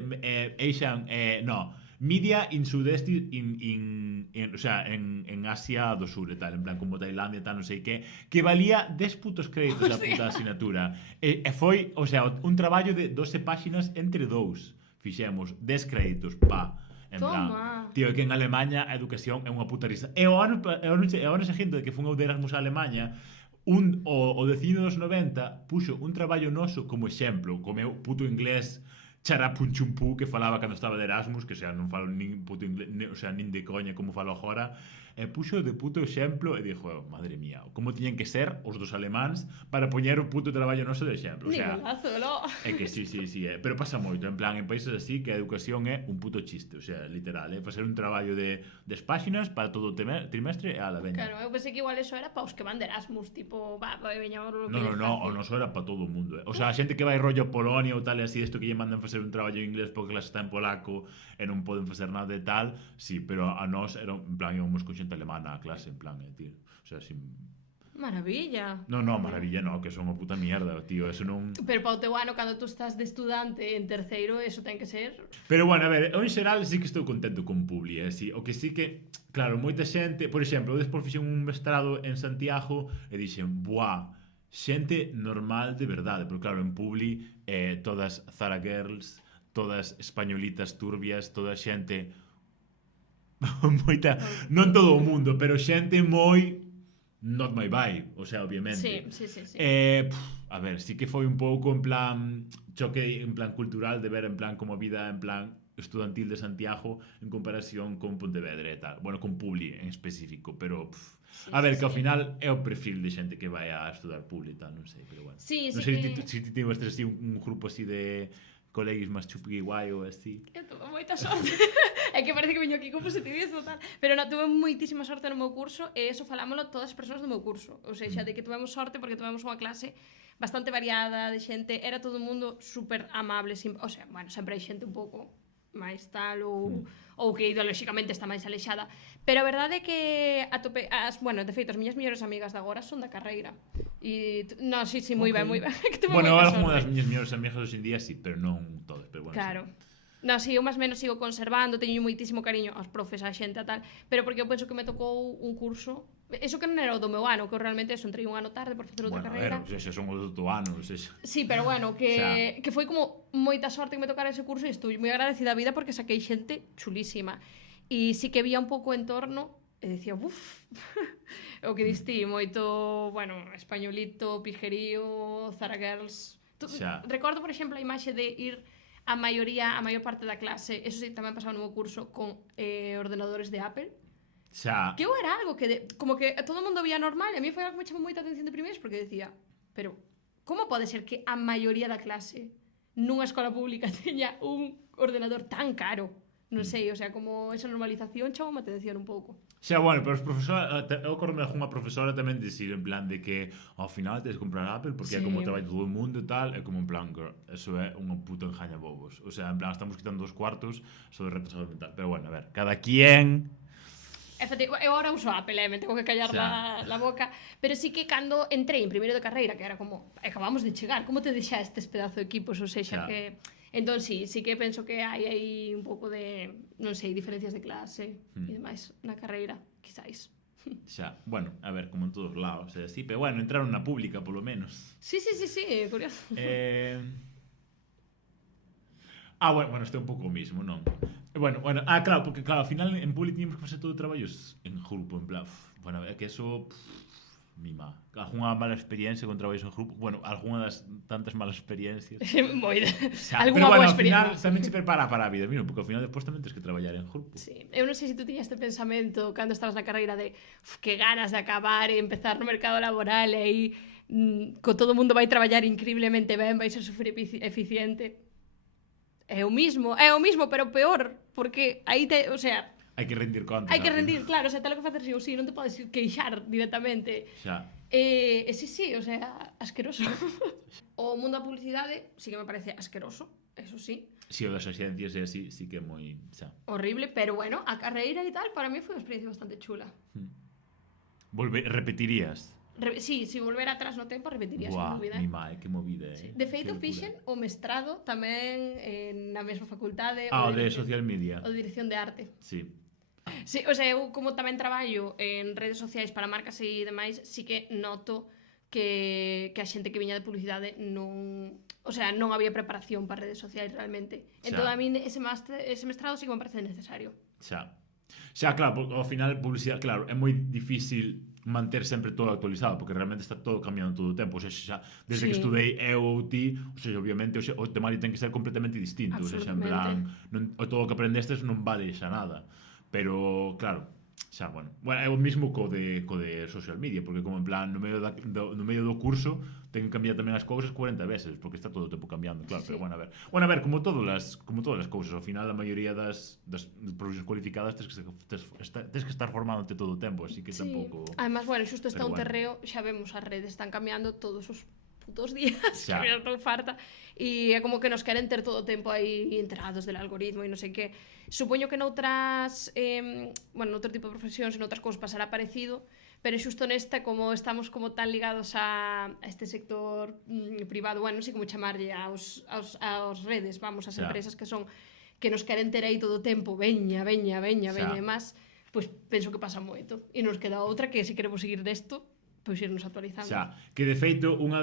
Media in Sudest, o sea, en Asia do Sur e tal, en plan como Tailandia e tal, non sei que valía 10 putos créditos a puta asignatura. E foi, o sea, un traballo de 12 páxinas entre dous. Fixemos 10 créditos, en Toma. plan, tío, é que en Alemanha a educación é unha puta risa. E o ano seguinte de que fun eu de Erasmus a Alemanha, o de cine dos 90 puxo un traballo noso como exemplo, co meu puto inglés charapunchumpú que falaba cando estaba de Erasmus, que xa non falo nin puto inglés, o sea, nin de coña como falo agora, e puxo de puto exemplo e dixo, madre mía, como tiñen que ser os dos alemáns para poñer o puto traballo noso de exemplo, o sea, Nicolazo, no? é que sí, pero pasa moito, en plan, en países así que a educación é un puto chiste, o sea, literal, facer un traballo de páxinas para todo o trimestre e a la veña. Claro, eu pensei que igual eso era para os que van de Erasmus, tipo, veñamos lo que No, o noso era para todo o mundo, O sea, a xente que vai rollo Polonia ou tal e así, isto que lle mandan facer un traballo en inglés porque clase está en polaco e non poden facer nada de tal, sí, pero a nós era, en plan, íbamos con xente alemana a clase, en plan, tío, o sea, sin... Maravilla. No, maravilla no, que son unha puta mierda, tío, eso non... Pero para o teu ano, cando tú estás de estudante en terceiro, eso ten que ser... Pero bueno, a ver, eu en xeral sí que estou contento con Publi, sí, o que sí que, claro, moita xente, por exemplo, eu despois fixen un mestrado en Santiago e dixen, buah, xente normal de verdade, porque claro, en Publi todas Zara Girls, todas españolitas turbias, toda xente moita, non todo o mundo, pero xente moi not my vibe, o sea, obviamente. Sí. A ver, sí que foi un pouco en plan choque en plan cultural de ver en plan como vida en plan estudantil de Santiago en comparación con Pontevedra e tal. Bueno, con Publi en específico, pero a ver, que ao final é o perfil de xente que vai a estudar Publi e tal, non sei, pero bueno. Sí, non sei se ti tivestes así un grupo así de colegis máis chupi guai ou así. Eu tuve moita sorte. É que parece que veño aquí con positivismo tal. Pero non, tuve moitísima sorte no meu curso e eso falámoslo todas as persoas do meu curso. Ou seja, de que tuvemos sorte porque tuvemos unha clase bastante variada de xente, era todo o mundo super amable, o sea, bueno, sempre hai xente un pouco máis tal ou que ideolóxicamente está máis alexada, pero a verdade é que bueno, de feito, as miñas mellores amigas de agora son da carreira e, no, sí, moi ben, moi ben. Bueno, algunha das miñas mellores amigas hoxe en día sí, pero non todas, pero bueno. Claro. No, sí, eu máis menos sigo conservando, teño moitísimo cariño aos profes, a xente a tal, pero porque eu penso que me tocou un curso, eso que non era o do meu ano, que eu realmente eso, entrei un ano tarde por facer outra carreira. Bueno, a ver, xa son o do teu ano, Sí, pero bueno, que foi como moita sorte que me tocara ese curso e estou moi agradecida a vida porque saquei xente chulísima. E sí que vía un pouco o entorno e decía, uff, o que distí, moito, bueno, españolito, pijerío, Zara Girls. Recordo, por exemplo, a imaxe de ir a maior parte da clase, eso sí, tamén pasaba no meu curso, con ordenadores de Apple. Que eu era algo que, como que todo o mundo vía normal, e a mí foi algo que me chamou moita atención de primeiros, porque decía, pero, como pode ser que a maioría da clase nunha escola pública teña un ordenador tan caro? Non sei, o sea, como esa normalización chamou a atención un pouco. Xa, bueno, pero os profesores, eu acordo unha profesora tamén dicir en plan de que ao final tens que comprar Apple porque é como traballo todo o mundo e tal, é como en plan, girl, eso é unha puta enjaña bobos. O sea, en plan, estamos quitando 2 cuartos sobre retrasado mental. Pero bueno, a ver, cada quien... Eu agora uso Apple, me tengo que callar la boca, pero sí que cando entrei en primeiro de carreira, que era como, acabamos de chegar, como te deixa estes pedazo de equipos, ou seja, que... Entón, sí que penso que hai un pouco de, non sei, diferencias de clase e demais na carreira, quizáis. Xa, bueno, a ver, como en todos lados, sí, pero bueno, entraron na pública, polo menos. Sí, curioso. Bueno, este é un pouco o mismo, non? Bueno, claro, porque claro, ao final en pública tiñamos que facer todo traballos en grupo, en plan, bueno, é que eso... mima. Algúnha mala experiencia con traballos en grupo? Bueno, algúnha das tantas malas experiencias. Moita. Pero bueno, ao final tamén se prepara para a vida, mira, porque ao final despois tamén tens que traballar en grupo. Sí. Eu non sei se tú tiñas este pensamento cando estabas na carreira de que ganas de acabar e empezar no mercado laboral e aí co todo o mundo vai traballar increíblemente ben, vai ser super eficiente. É o mismo, pero peor, porque aí o sea, Hai que rendir contas. Hai que rendir, claro, o sea, tal o que facer si ou si, non te podes queixar directamente. Xa. Sí, o sea, asqueroso. O mundo da publicidade sí que me parece asqueroso, eso sí. Si o das axencias é así, sí que é moi... xa. Horrible, pero bueno, a carreira e tal, para mí foi unha experiencia bastante chula. Repetirías? Sí, se volver atrás no tempo, repetiría, Buah, sin dúbida. mi mal, que movida, Sí. De feito, fixen o mestrado tamén na mesma facultade. O de social media. O de dirección de arte. Sí. Sí, o sea, eu como tamén traballo en redes sociais para marcas e demais, sí que noto que a xente que viña de publicidade non... O sea, non había preparación para redes sociais realmente. Entón, a mí ese mestrado sí que me parece necesario. Xa, claro, porque ao final publicidade, claro, é moi difícil manter sempre todo actualizado, porque realmente está todo cambiando todo o tempo, o sea, xa, desde que estudei eu ou ti, o sea, obviamente o temario ten que ser completamente distinto, o sea, en plan, todo o que aprendestes non vale xa nada, pero, claro, xa, bueno, é o mismo co de social media, porque como en plan, no medio do curso, ten que cambiar tamén as cousas 40 veces, porque está todo o tempo cambiando, claro, pero bueno, a ver, como todas as cousas, ao final a maioría das profesións cualificadas tens que estar formándote todo o tempo, así que tampouco... Además, bueno, xusto está un terreo, xa vemos as redes están cambiando todos os putos días, que me estou farta, e é como que nos queren ter todo o tempo aí enterados del algoritmo e non sei que. Supoño que noutras, noutro tipo de profesións e noutras cousas pasará parecido, pero xusto nesta, como estamos como tan ligados a este sector privado, bueno, non sei como chamarlle aos redes, vamos, as empresas que son que nos queren ter aí todo o tempo, veña, e máis, pois penso que pasa moito. E nos queda outra que se queremos seguir desto, pois irnos actualizando. Que de feito, un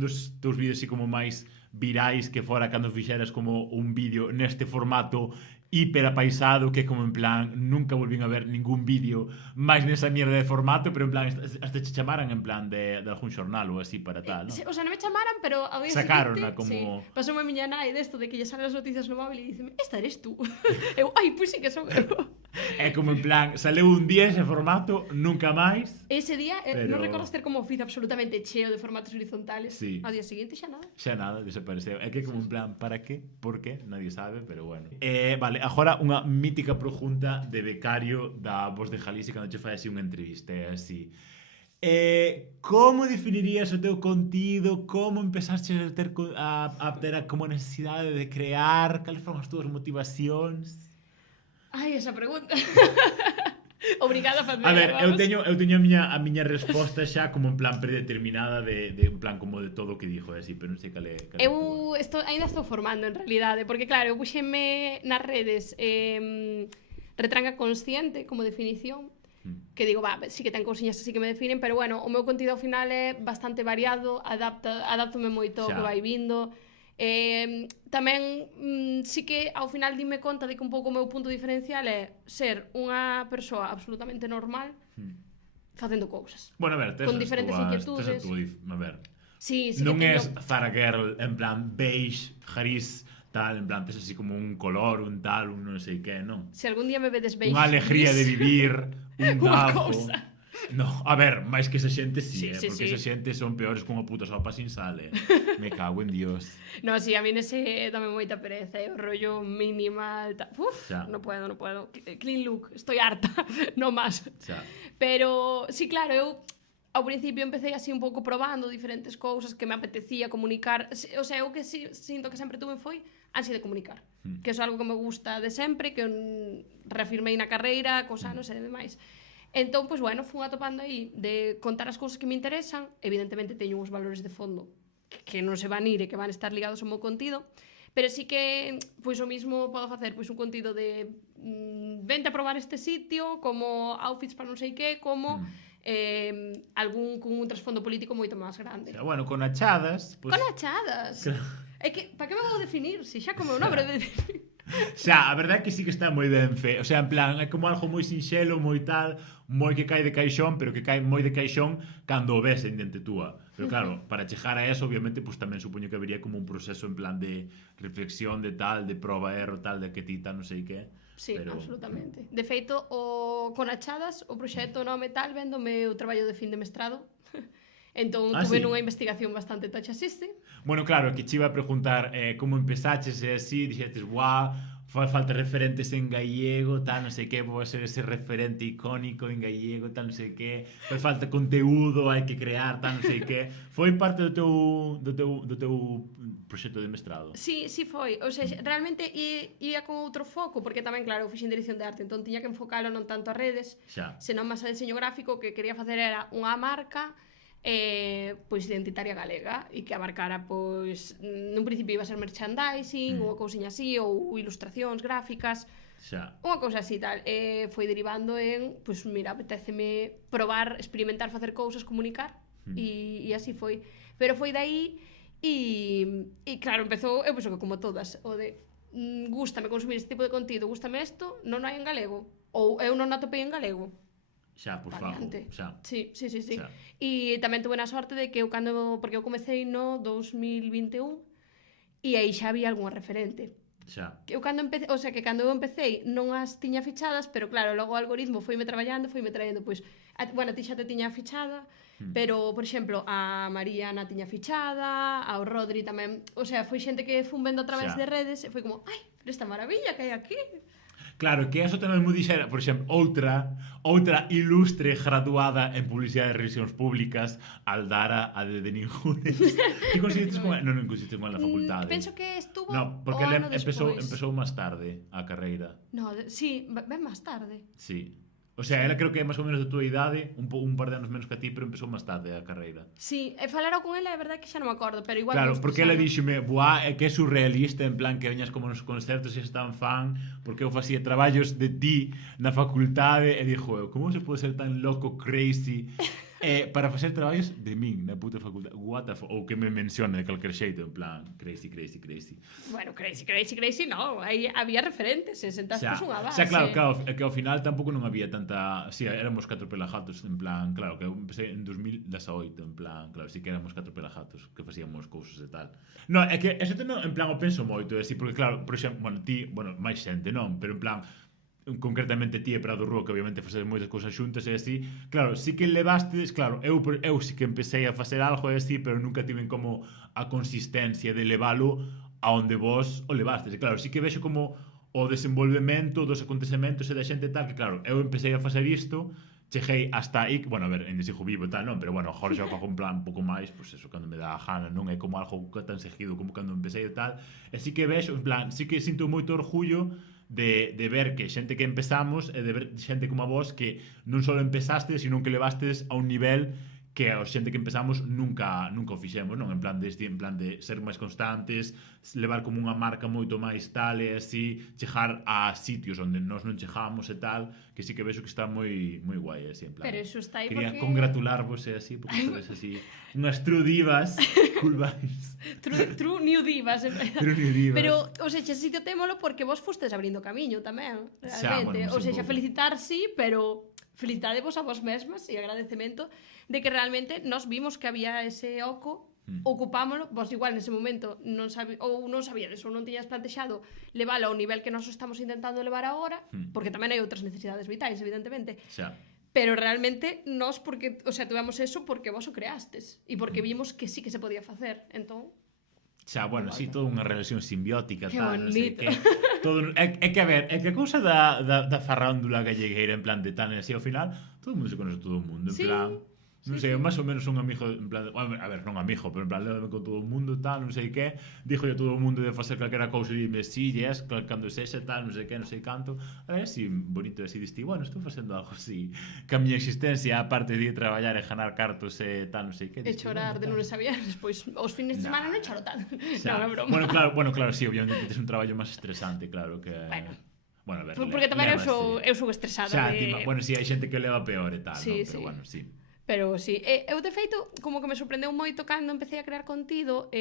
dos teus vídeos así como máis virais que fora cando fixeras como un vídeo neste formato hiper apaisado, que como en plan nunca volvín a ver ningún vídeo máis nesa mierda de formato, pero en plan hasta che chamaran en plan de algún xornal ou así para tal, ¿no? O sea, non me chamaran, pero ao día sacarona seguinte, como... pasoume a miña nai desto de que lle salen as noticias no móvil e diceme, esta eres tú. Eu, ai, pois sí que son eu. É como en plan, saleu un día ese formato, nunca máis. Ese día, non recordas ter como o feed absolutamente cheo de formatos horizontales. Sí. Ao día seguinte xa nada. Xa nada, desapareceu. É que como en plan, para qué? Por qué? Nadie sabe, pero bueno. Vale, agora unha mítica pregunta de becario da Voz de Galicia cando che fai así unha entrevista, é así. Como definirías o teu contido? Como empezaste a ter como necesidade de crear? Cales foron as túas motivacións? Ai, esa pregunta. Obrigada a facer. A ver, eu teño a miña resposta xa como en plan predeterminada de en plan como de todo o que dixo así, pero non sei cal é. Eu ainda estou formando en realidade, porque claro, eu puxeme nas redes retranca consciente como definición, que digo, sí que ten cousiñas así que me definen, pero bueno, o meu contido ao final é bastante variado, adaptome moito ao que vai vindo. Tamén sí que ao final dime conta de que un pouco o meu punto diferencial é ser unha persoa absolutamente normal facendo cousas. Bueno, a ver, con diferentes inquietudes. A ver, sí, non é Zara Girl en plan beige, gris, tal, en plan, tes así como un color, un tal, un non sei que, non? Se algún día me vedes beige, unha alegría de vivir, un gafo. cousa. No, a ver, máis que esa xente sí, Sí, porque esa xente son peores que unha puta sopa sin sal, Me cago en Dios. No, sí, a mí nese dame moita pereza, o rollo minimal, non podo. Clean look, estoy harta, no más. Pero, sí, claro, eu ao principio empecé así un pouco probando diferentes cousas que me apetecía comunicar. O sea, eu que sinto que sempre tuve foi ansia de comunicar, que é algo que me gusta de sempre, que reafirmei na carreira, cos anos e demais. Entón, pois, bueno, fui atopando aí de contar as cousas que me interesan. Evidentemente teño uns valores de fondo que non se van ir e que van estar ligados ao meu contido, pero sí que, pois, o mismo podo facer, pois, un contido de vente a probar este sitio, como outfits para non sei que, como algún con un trasfondo político moito máis grande. O sea, bueno, con achadas... Pues... Con achadas? É que, para que me vou definir? Si xa como o nome de definir. Xa, a verdade é que sí que está moi ben fe. O sea, en plan, é como algo moi sinxelo, moi tal, moi que cae de caixón, pero que cae moi de caixón cando o ves en dente túa. Pero claro, para chegar a eso, obviamente, pues tamén supoño que habería como un proceso en plan de reflexión, de tal, de proba erro, tal, de que tita, non sei que. Sí, pero... absolutamente. De feito, con achadas, o proxecto nome tal, vendo o meu traballo de fin de mestrado. Entón, tuve nunha investigación bastante taxasiste. Bueno, claro, que che iba a preguntar como empezaches e así, dixetes, guau, fai falta referentes en gallego, tal, non sei que, vou ser ese referente icónico en gallego, tal, non sei que, fai falta conteúdo, hai que crear, tal, non sei que. Foi parte do teu proxecto de mestrado? Sí, sí foi. O sea, realmente ia con outro foco, porque tamén, claro, eu fixen dirección de arte, entón tiña que enfocalo non tanto a redes, Xa. senón máis a deseño gráfico. O que quería facer era unha marca pois identitaria galega e que abarcara, pois, nun principio iba a ser merchandising, unha cousiña así, ou ilustracións gráficas, Xa. unha cousa así tal. Foi derivando en, pois, mira, apetéceme probar, experimentar, facer cousas, comunicar, e así foi. Pero foi daí e claro, empezou, eu penso que como todas, o de gústame consumir este tipo de contido, gústame isto, non hai en galego, ou eu non atopei en galego. Xa, por fago. Variante. Xa. Sí. Xa. E tamén tuve na sorte de que eu porque eu comecei no 2021 e aí xa había algunha referente. Xa. Eu cando empecé, o sea, que cando eu empecé non as tiña fichadas, pero claro, logo o algoritmo foime traballando, foime traendo, pois, bueno, ti xa te tiña fichada, pero, por exemplo, a Mariana tiña fichada, ao Rodri tamén, o sea, foi xente que fun vendo a través Xa. de redes e foi como, ai, pero esta maravilla que hai aquí. Claro, que eso tamén mo dixera, por exemplo, outra ilustre graduada en publicidade e relacións públicas, Aldara, a de Ningunes. Ti conseguiste con ela? Non conseguiste con ela na facultade. Penso que estuvo No, porque o ela ano empezou despois. máis tarde a carreira. No, sí, ben máis tarde. Sí. O sea, ela creo que é máis ou menos da tua idade, un par de anos menos que a ti, pero empezou máis tarde a carreira. Sí, falaron con ela, é verdade que xa non me acordo, pero igual... Claro, nos porque ela pasaron. díxome, buah, é que é surrealista, en plan que veñas como nos concertos e es tan fan, porque eu facía traballos de ti na facultade, e dixo eu, como se pode ser tan loco, crazy, para facer traballos de min na puta facultade? What the fuck? Ou que me mencione de calquer xeito, en plan, crazy. Bueno, crazy, no, aí había referentes, e sentaste unha base. Xa, claro, é que ao final tampouco non había tanta... Sí, éramos 4 pelagatos, en plan, claro, que eu empecé en 2018, en plan, claro, sí que éramos 4 pelagatos, que facíamos cousas e tal. No, é que eso tamén, en plan, o penso moito, así, porque claro, por exemplo, bueno, ti, bueno, máis xente, non, pero en plan, concretamente ti e Prado Rúa, que obviamente facedes moitas cousas xuntas e así, claro, sí que levastes, claro, eu sí que empecé a facer algo e así, pero nunca tiven como a consistencia de levalo a onde vos o levastes, e claro, sí que vexo como o desenvolvemento dos acontecementos e da xente tal, que claro, eu empecé a facer isto, cheguei hasta aí, bueno, a ver, en Desijo Vivo e tal, non, pero bueno, agora xa fago un plan un pouco máis, pois eso, cando me dá a gana, non é como algo tan seguido como cando empecé e tal, e sí que vexo, en plan, sí que sinto moito orgullo de ver que xente que empezamos e de ver xente como a vos que non só empezastes, sino que levastes a un nivel que a xente que empezamos nunca o fixemos, non? En plan de ser máis constantes, levar como unha marca moito máis tal e así, chegar a sitios onde nós non chegamos e tal, que sí que vexo que está moi guai, así, en plan. Pero eso está aí quería porque... congratularvos e así, porque sodes así unhas true divas, cool vibes. True new divas, en verdad. True new divas. Pero, o sea, xa sitio témolo porque vos fustes abrindo camiño tamén, Xa, realmente. bueno, O sea, un xa pouco. felicitar sí, pero felicitadevos a vos mesmas e agradecemento de que realmente nos vimos que había ese oco, ocupámolo, vos igual nese momento non sabíades ou non tiñas plantexado leválo ao nivel que nós estamos intentando levar agora, porque tamén hai outras necesidades vitais, evidentemente. Xa. Pero realmente nós porque, o sea, tuvemos eso porque vos o creastes e porque vimos que sí que se podía facer. Entón, Xa, bueno, sí, toda unha relación simbiótica, Que tal, non sei bonito. que. Todo, é que, a ver, é que a cousa da farrándula gallegueira, en plan de tal, e así, ao final, todo o mundo se conoce todo o mundo, en Sí, plan... Non sei, máis ou menos un amigo, en plan, a ver, non amigo, pero en plan, levame con todo o mundo, tal, non sei que, dixo yo todo o mundo de facer calquera cousa e dime, sí, yes, cando sexa, tal, non sei que, non sei canto, a ver, así, bonito, así, diste, bueno, estou facendo algo así, que a miña existencia, aparte de ir traballar e ganar cartos e tal, non sei que, e chorar de lunes a viernes, pois os fines de semana non choro tanto. Xa. Non, é broma. Bueno, claro, sí, obviamente tes un traballo máis estresante, claro, que... Bueno, a ver, Porque tamén eu lévase. sou estresada Xa, de... bueno, sí, hai xente que leva peor e tal, Sí, non? Pero sí. bueno, sí. Pero sí, eu de feito, como que me sorprendeu moito cando empecé a crear contido,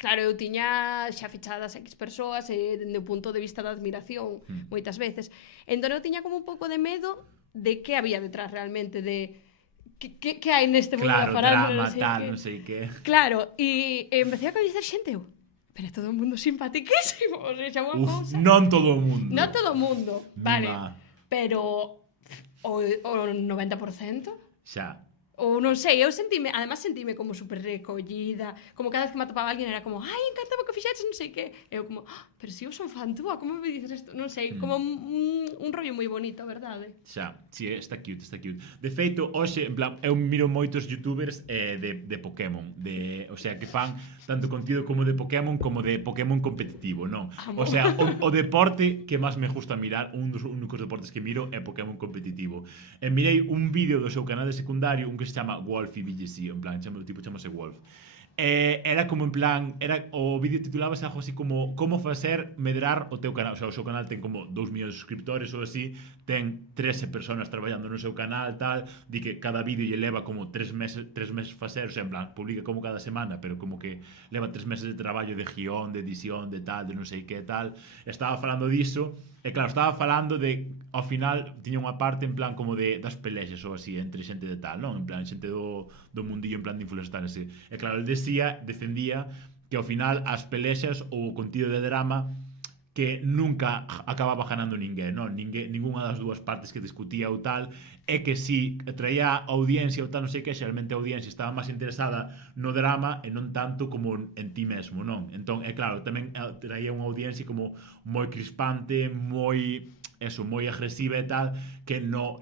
claro, eu tiña xa fichadas X persoas e dende o punto de vista da admiración moitas veces. Entón eu tiña como un pouco de medo de que había detrás realmente de que hai neste mundo Claro, da farándula, drama, non sei tal, que. non sei que. Claro, e empecé a coñecer xente eu. Pero é todo o mundo simpatiquísimo, o sea, xa unha cousa. Non todo o mundo. Non todo o mundo, vale. Nah. Pero o 90%. Xa. Ou non sei, además sentime como super recollida, como cada vez que me atopaba alguén era como, ai, encantaba que fixeches, non sei que. Eu como, pero si eu son fan túa, como me dices isto? Non sei, como un rollo moi bonito, a verdade. Xa, si, está cute, está cute. De feito, hoxe, en plan, eu miro moitos youtubers de Pokémon, o sea, que fan tanto contido como de Pokémon competitivo, non? O sea, o deporte que máis me gusta mirar, un dos únicos deportes que miro é Pokémon competitivo. E mirei un vídeo do seu canal de secundario, un que se chama Wolfie VGC, en plan, o tipo chamase Wolf. Era como en plan, o vídeo titulábase algo así como como facer medrar o teu canal, o sea, o seu canal ten como 2 millóns de suscriptores ou así, ten 13 personas traballando no seu canal, tal, di que cada vídeo lle leva como 3 meses facer, o sea, en plan, publica como cada semana, pero como que leva 3 meses de traballo de guión, de edición, de tal, de non sei que tal. Estaba falando diso, e claro, estaba falando de, ao final, tiña unha parte en plan como das pelexes ou así, entre xente de tal, non? En plan, xente do mundillo, en plan de influencers tal, así. E claro, el defendía que ao final as pelexas ou o contido de drama que nunca acababa ganando ninguén, non? Ninguna das dúas partes que discutía ou tal, é que si traía audiencia ou tal, non sei que, xeralmente a audiencia estaba máis interesada no drama e non tanto como en ti mesmo, non? Entón, é claro, tamén traía unha audiencia como moi crispante, moi agresiva e tal, que nun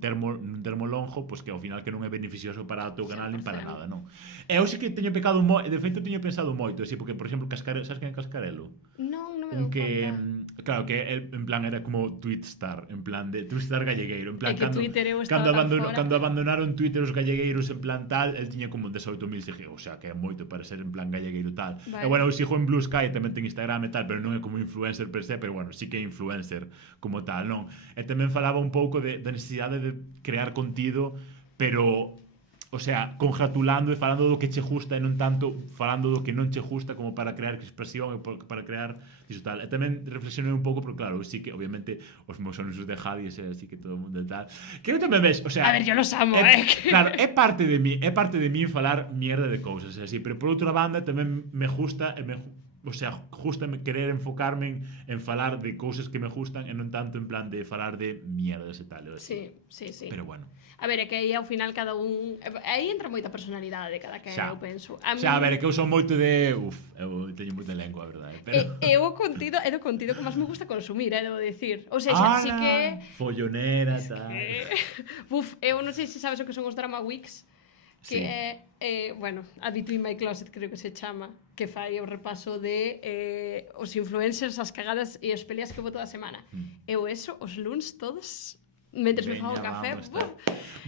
termo longo, pois que ao final que non é beneficioso para o teu canal nin para nada, non? E eu sí que teño pecado de feito teño pensado moito, así, porque, por exemplo, sabes quen é Cascarelo? Non me dou conta. Claro, que el, en plan, era como Twitstar, en plan, de Twitstar gallegueiro, en plan, cando abandonaron Twitter os gallegueiros, en plan tal, el tiña como 18.000 seguidores, o sea, que é moito para ser en plan gallegueiro tal. Vale. E bueno, eu sigo en Blue Sky, tamén ten Instagram e tal, pero non é como influencer per se, pero bueno, sí que é influencer como tal, non? E tamén falaba un pouco da necesidade de crear contido, pero, o sea, congratulando e falando do que che gusta e non tanto falando do que non che gusta, como para crear expresión e para crear iso tal. E tamén reflexionei un pouco, porque claro, sí que obviamente os meus son os de Javi, así que todo o mundo e tal. Que eu tamén ves, o sea, a ver, yo los amo, Claro, é parte de mí falar mierda de cousas, así, pero por outra banda tamén me gusta o sea, justame querer enfocarme en falar de cousas que me gustan e non tanto en plan de falar de mierdas e tal. Sí. Pero bueno. A ver, é que aí ao final cada un... Aí entra moita personalidade de cada quen, eu penso. A ver, é que eu son moito de... eu teño moita lengua, a verdade. Pero... É o contido que máis me gusta consumir, debo dicir. Ou seja, sí que... Follonera, tal... eu non sei se sabes o que son os Drama Weeks, que é, bueno, A Between My Closet creo que se chama, que fai o repaso de os influencers, as cagadas e as peleas que vou toda a semana. Eu os luns todos, mentres me fago café.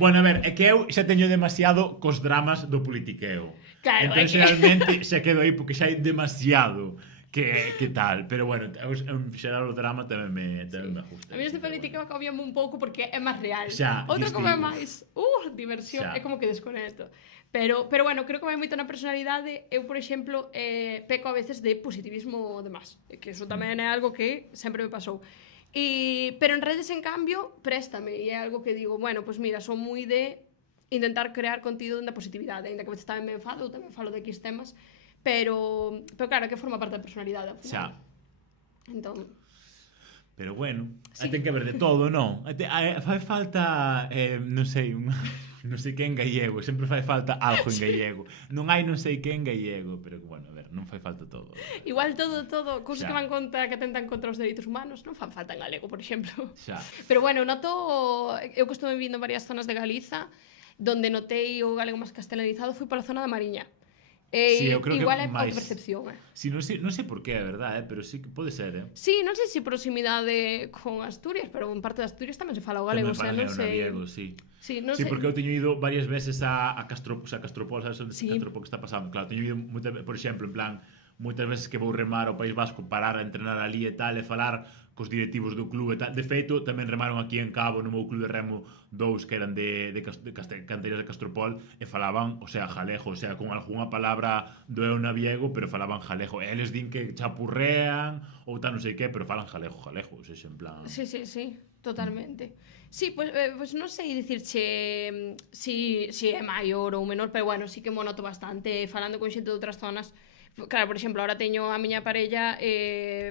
Bueno, a ver, é que eu xa teño demasiado cos dramas do politiqueo. Claro, entón, realmente xa quedo aí porque xa hai demasiado que tal, pero bueno, en xeral o drama tamén me gusta. A mí este político cambiame un pouco porque é máis real. Outro como é máis, diversión, é como que desconecto. Pero bueno, creo que vai moito na personalidade. Eu, por exemplo, peco a veces de positivismo de más, que eso tamén é algo que sempre me pasou. Pero en redes, en cambio, préstame, e é algo que digo, bueno, pues mira, son moi de intentar crear contido da positividade, ainda que a veces tamén me enfado, eu tamén falo de X temas, pero claro, que forma parte da personalidade ao final. Entón... Pero bueno, ten que haber de todo, non? Fai falta, non sei, non sei que en gallego, sempre fai falta algo en gallego. Non hai non sei que en gallego, pero bueno, a ver, non fai falta todo. Igual todo, cousas que van contra, que atentan contra os dereitos humanos, non fan falta en galego, por exemplo. Pero bueno, noto, eu que estuve vindo en varias zonas de Galiza, donde notei o galego máis castelanizado foi pola zona da Mariña. Sí, eu creo igual que é máis... percepción, Sí, non sei por qué, é verdade, pero sí que pode ser, Sí, non sei se proximidade con Asturias, pero en parte de Asturias tamén se fala o galego, tamén non sei. Galego, sí. Sí, non sei. sei. Porque eu teño ido varias veces a Castropol, sabes onde Castropol que está pasando? Claro, teño ido, por exemplo, en plan, moitas veces que vou remar ao País Vasco, parar a entrenar ali e tal, e falar cos directivos do clube e tal. De feito, tamén remaron aquí en Cabo, no meu clube de remo, 2 que eran de canteiras de Castropol, e falaban, o sea, jalego, o sea, con algunha palabra do eu naviego, pero falaban jalego. E eles din que chapurrean ou tal, non sei que, pero falan jalego, ou sea, en plan... Sí, totalmente. Sí, pues non sei dicirche si é maior ou menor, pero bueno, sí que mo noto bastante falando con xente de outras zonas. Claro, por exemplo, ahora teño a miña parella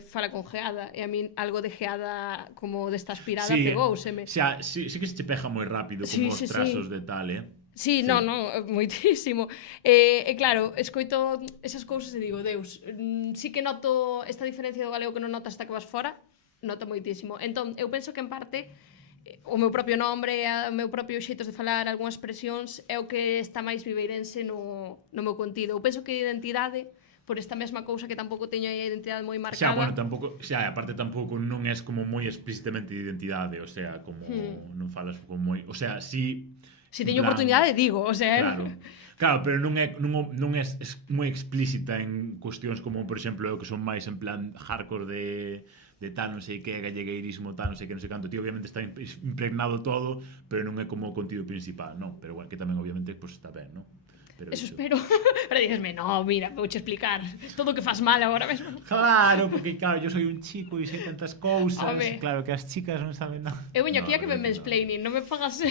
fala con geada, e a min algo de geada como desta aspirada pegouseme. Xa, sí que se che pega moi rápido como os trazos de tal, Sí, Sí. non, moitísimo. E claro, escoito esas cousas e digo, Deus, sí que noto esta diferencia do galego que non notas hasta que vas fora, nota moitísimo. Entón, eu penso que en parte o meu propio nombre, o meu propio xeitos de falar, algunhas expresións é o que está máis viveirense no meu contido. Eu penso que a identidade, por esta mesma cousa que tampouco teño a identidade moi marcada. Xa, bueno, aparte tampouco non és como moi explícitamente de identidade, o sea, como non falas como moi, o sea, si teño oportunidade, digo, o sea, Claro, pero non é moi explícita en cuestións como, por exemplo, eu que son máis en plan hardcore de tal, non sei que, gallegueirismo, tal, non sei que, non sei canto. Ti obviamente está impregnado todo, pero non é como o contido principal, non? Pero bueno, que tamén obviamente pues, está ben, non? Pero eso espero. Pero dicesme, no, mira, vouche explicar todo o que fas mal agora mesmo. Claro, porque claro, yo soy un chico e sei tantas cousas. Home. Claro, que as chicas non saben nada. Eu veño aquí a que me mansplaining, non me fagas...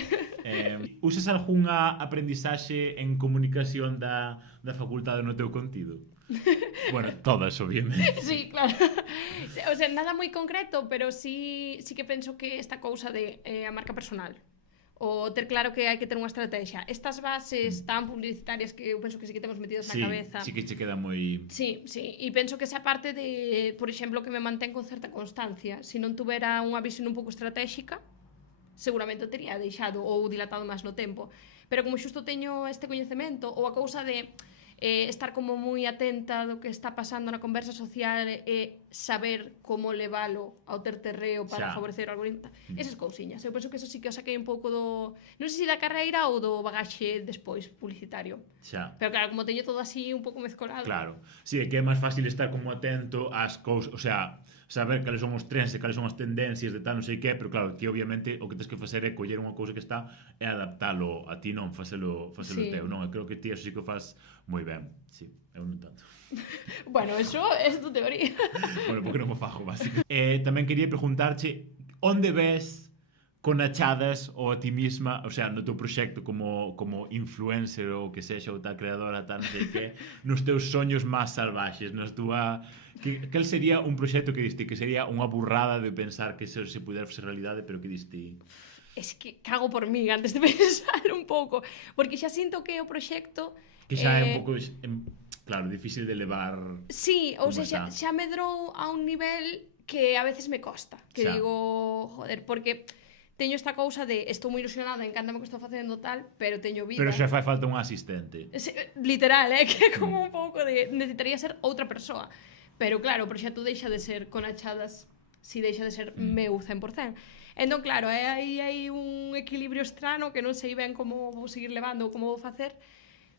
Usas algunha aprendizaxe en comunicación da facultade no teu contido? Bueno, todas, obviamente. Sí, claro. O sea, nada moi concreto, pero sí que penso que esta cousa de a marca personal, o ter claro que hai que ter unha estrategia. Estas bases tan publicitarias que eu penso que sí que temos metidas na cabeza. Sí que che queda moi... Sí, e penso que esa parte de, por exemplo, que me mantén con certa constancia. Se non tuvera unha visión un pouco estratégica, seguramente o tería deixado ou dilatado máis no tempo. Pero como xusto teño este coñecemento, ou a cousa de estar como moi atenta do que está pasando na conversa social e saber como levalo ao terreo para favorecer o algoritmo. Esas cousiñas. Eu penso que eso sí que o saquei un pouco do... Non sei se da carreira ou do bagaxe despois publicitario. Xa. Pero claro, como teño todo así un pouco mezcolado. Claro. Sí, é que é máis fácil estar como atento ás cousas, o sea, saber cales son os trends e cales son as tendencias de tal non sei que, pero claro, ti obviamente o que tens que facer é coller unha cousa que está e adaptalo a ti, non facelo teu, non? Eu creo que ti eso sí que o faz moi ben. Sí, eu non tanto. Bueno, eso é tu teoría. Bueno, porque non me fajo, básicamente. Tamén quería preguntarche onde ves con achadas ou a ti misma, o sea, no teu proxecto como influencer ou que sexa ou tal creadora, tal, non sei que, nos teus soños máis salvaxes, nas túa... Cal sería un proxecto que diste que sería unha burrada de pensar que se pudera ser realidade, pero que diste... Es que cago por mí antes de pensar un pouco, porque xa sinto que o proxecto... Que xa é un pouco, claro, difícil de levar... Sí, ou sea, xa medrou a un nivel que a veces me costa, que digo, joder, porque... Teño esta cousa de estou moi ilusionada, encántame o que estou facendo tal, pero teño vida. Pero xa fai falta un asistente. Literal, que é como un pouco de necesitaría ser outra persoa. Pero claro, o proxecto deixa de ser con achadas, si deixa de ser meu 100%. Entón, claro, hai un equilibrio estrano que non sei ben como vou seguir levando ou como vou facer,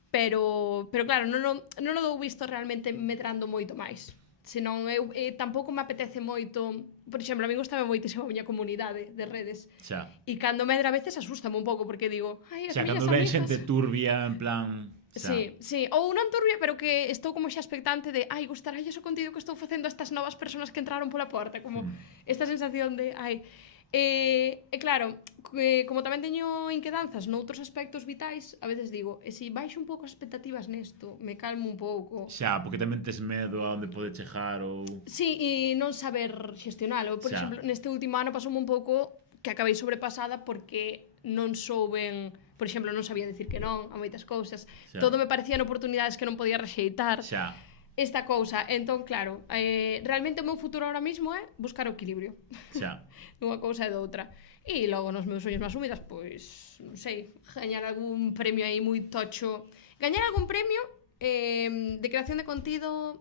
pero claro, non o dou visto realmente medrando moito máis. Senón, eu tampouco me apetece moito. Por exemplo, a mí gustame moitísimo a miña comunidade de redes. Xa. E cando medra a veces asústame un pouco, porque digo, ai, as miñas cando ven amigas... xente turbia, en plan... Sí, ou non turbia, pero que estou como xa expectante de ai, gustaralles o contido que estou facendo a estas novas persoas que entraron pola porta, como esta sensación de ai... E claro, como tamén teño inquedanzas noutros aspectos vitais, a veces digo, e se baixo un pouco as expectativas nesto, me calmo un pouco. Xa, porque tamén tes medo a onde pode chegar ou... Sí, e non saber xestionalo. Por exemplo, neste último ano pasoume un pouco que acabei sobrepasada porque non souben, por exemplo, non sabía dicir que non a moitas cousas. Todo me parecían oportunidades que non podía rexeitar. Xa. Esta cousa, entón, claro, realmente o meu futuro ahora mismo é buscar o equilibrio. Xa. Unha cousa e doutra. E logo nos meus soños máis húmidas, pois, non sei, gañar algún premio aí moi tocho. Gañar algún premio de creación de contido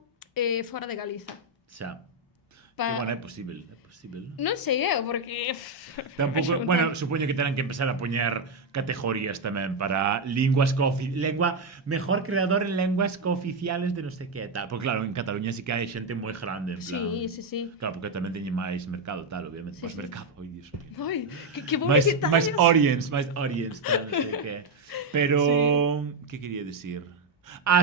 fora de Galiza. Xa. Que, bueno, é posible. Non sei porque... Tampouco, bueno, supoño que terán que empezar a poñer categorías tamén para linguas mejor creador en lenguas cooficiales de non sei que tal. Porque claro, en Cataluña sí que hai xente moi grande, en plan. Sí. Claro, porque tamén teñen máis mercado tal, obviamente, máis mercado, oi, Dios mío. Ai, que publicitarios. Máis audience tal, non sei que. Pero que quería decir?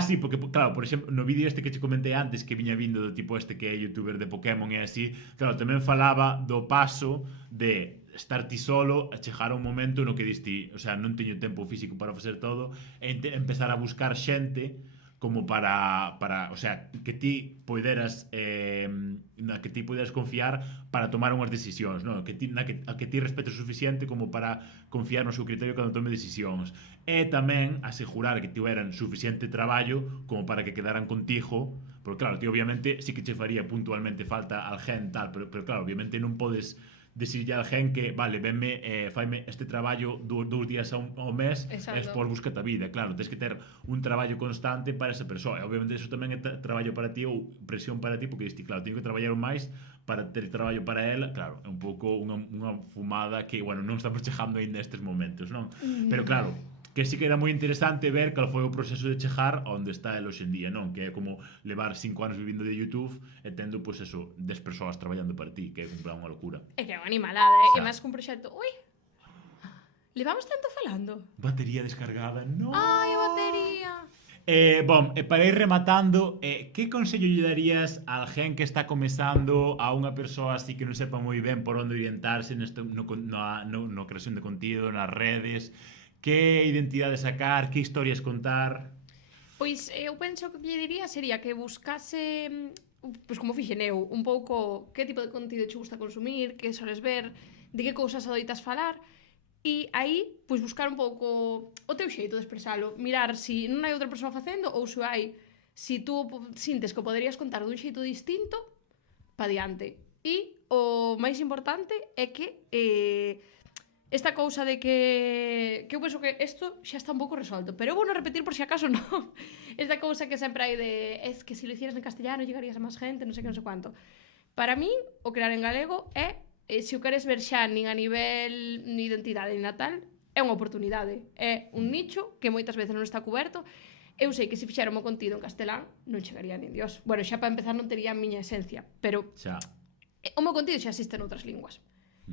Sí, porque, claro, por exemplo, no vídeo este que che comentei antes que viña vindo do tipo este que é youtuber de Pokémon e así, claro, tamén falaba do paso de estar ti solo a chegar a un momento no que diste, o sea, non teño tempo físico para facer todo e empezar a buscar xente como para o sea, que ti poderas na que ti poderas confiar para tomar unhas decisións, non? Que ti, a que ti respetes o suficiente como para confiar no seu criterio cando tome decisións. E tamén asegurar que tiveran suficiente traballo como para que quedaran contigo, porque claro, ti obviamente sí que che faría puntualmente falta alguén tal, pero claro, obviamente non podes decirlle a alguén que, vale, venme, faime este traballo 2 días ao mes e despois búscate a vida. Claro, tens que ter un traballo constante para esa persoa. E obviamente eso tamén é traballo para ti ou presión para ti, porque diste, claro, teño que traballar máis para ter traballo para ela. Claro, é un pouco unha fumada que, bueno, non estamos chegando aí nestes momentos, non? Pero claro, que sí que era moi interesante ver cal foi o proceso de chegar onde está el hoxe en día, non? Que é como levar 5 anos vivindo de YouTube e tendo, pois eso, 10 persoas traballando para ti, que é un plan, unha locura. É que é unha animalada, e máis que un proxecto. Ui, levamos tanto falando. Batería descargada, non? Ai, a batería. Bom, para ir rematando, que consello lle darías a alguén que está comezando, a unha persoa así que non sepa moi ben por onde orientarse no creación de contido, nas redes? Que identidade sacar, que historias contar? Pois eu penso que o que lle diría sería que buscase, pois como fixen eu, un pouco que tipo de contido che gusta consumir, que soles ver, de que cousas adoitas falar, e aí, pois buscar un pouco o teu xeito de expresalo, mirar se non hai outra persoa facendo ou se hai, se tú sintes que o poderías contar dun xeito distinto, pa diante. E o máis importante é que esta cousa de que eu penso que isto xa está un pouco resolto, pero eu vou non repetir por si acaso non. Esta cousa que sempre hai de es que se lo hicieras en castellano llegarías a máis gente, non sei que, non sei cuánto. Para min, o crear en galego é, se o queres ver xa nin a nivel ni identidade ni natal, é unha oportunidade. É un nicho que moitas veces non está cuberto. Eu sei que se fixera o meu contido en castelán non chegaría nin Dios. Bueno, xa para empezar non tería a miña esencia, pero xa. O meu contido xa existe noutras linguas.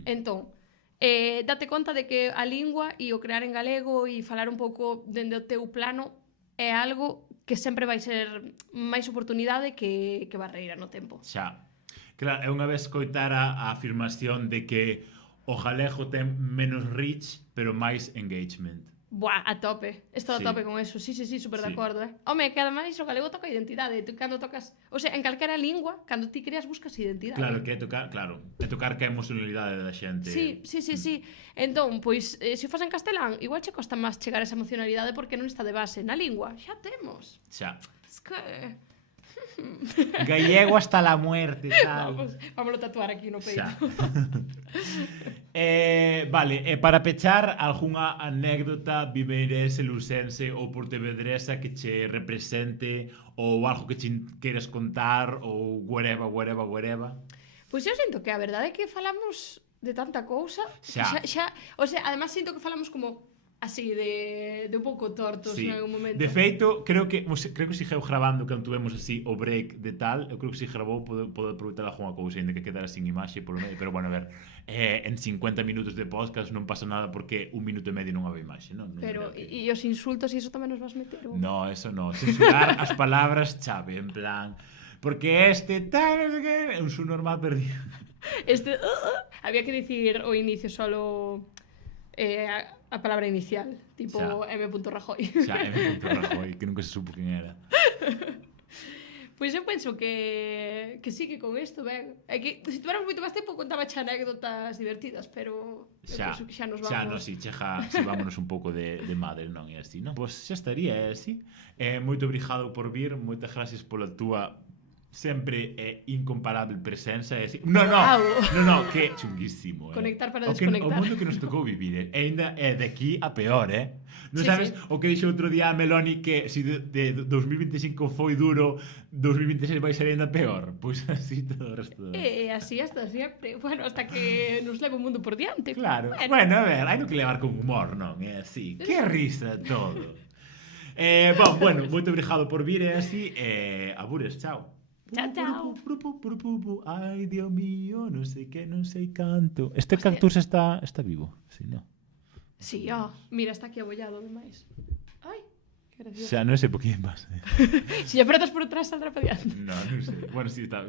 Entón, date conta de que a lingua e o crear en galego e falar un pouco dende o teu plano é algo que sempre vai ser máis oportunidade que barreira no tempo. Xa. Claro, é unha vez coitara a afirmación de que o galego ten menos reach, pero máis engagement. Buah, a tope. Estou a tope con eso. Sí, super de acordo, Home, que ademais o galego toca identidade. Tu cando tocas, o sea, en calquera lingua, cando ti creas buscas identidade. Claro, que é tocar, que a emocionalidade da xente. Sí. Entón, pois, se o fas en castelán, igual che costa máis chegar a esa emocionalidade porque non está de base. Na lingua, xa temos. Xa. Es que gallego hasta la muerte, tal. Vámonos tatuar aquí no peito. Vale, para pechar, algunha anécdota viveirense, lucense ou portevedresa que che represente ou algo que che queres contar ou whatever. Pois eu sinto que a verdade é que falamos de tanta cousa xa, o sea, además sinto que falamos como así de un pouco tortos en algún momento. De feito, creo que sigueu grabando cando tuvemos así o break de tal, eu creo que si gravou pode aproveitar algunha cousa, ainda que quedara sin imaxe por medio, pero bueno, a ver, en 50 minutos de podcast non pasa nada porque 1 minuto e medio non habe imaxe, non? Pero, e os insultos, e iso tamén nos vas meter? No, eso no, censurar as palabras chave, en plan, porque tal, é un subnormal perdido. Había que dicir o inicio solo a palabra inicial, tipo M. Rajoy. Xa, M. Rajoy, que nunca se supo quen era. Pois eu penso que sí, que con isto, ben. É que, se tuveramos moito máis tempo, contaba xa anécdotas divertidas, pero xa, penso que xa nos vamos. Xa, no, si, vámonos un pouco de madre, non é así, non? Pois xa estaría, é así. Moito obrigado por vir, moitas gracias pola túa sempre incomparable presenza, é así. No, que chunguísimo, Conectar para desconectar. O mundo que nos tocou vivir, ainda é de aquí a peor, Non sabes o que dixo outro día a Meloni, que se de 2025 foi duro, 2026 vai ser ainda peor. Pois así todo o resto. Así hasta sempre. Bueno, hasta que nos leve o mundo por diante. Claro. Bueno, a ver, hai no que levar con humor, non? É así. Que risa todo. Bueno, moito obrigado por vir, é así. Abures, chao. Chao. Ai, Dios mío, non sei que, non sei canto. Este cactus está vivo, si, non? Sí, mira, está aquí abollado demais. Ai, que gracioso. Xa, non sei por que pasa. Se apretas por atrás, saldrá para diante. Non sei. Bueno, si, está.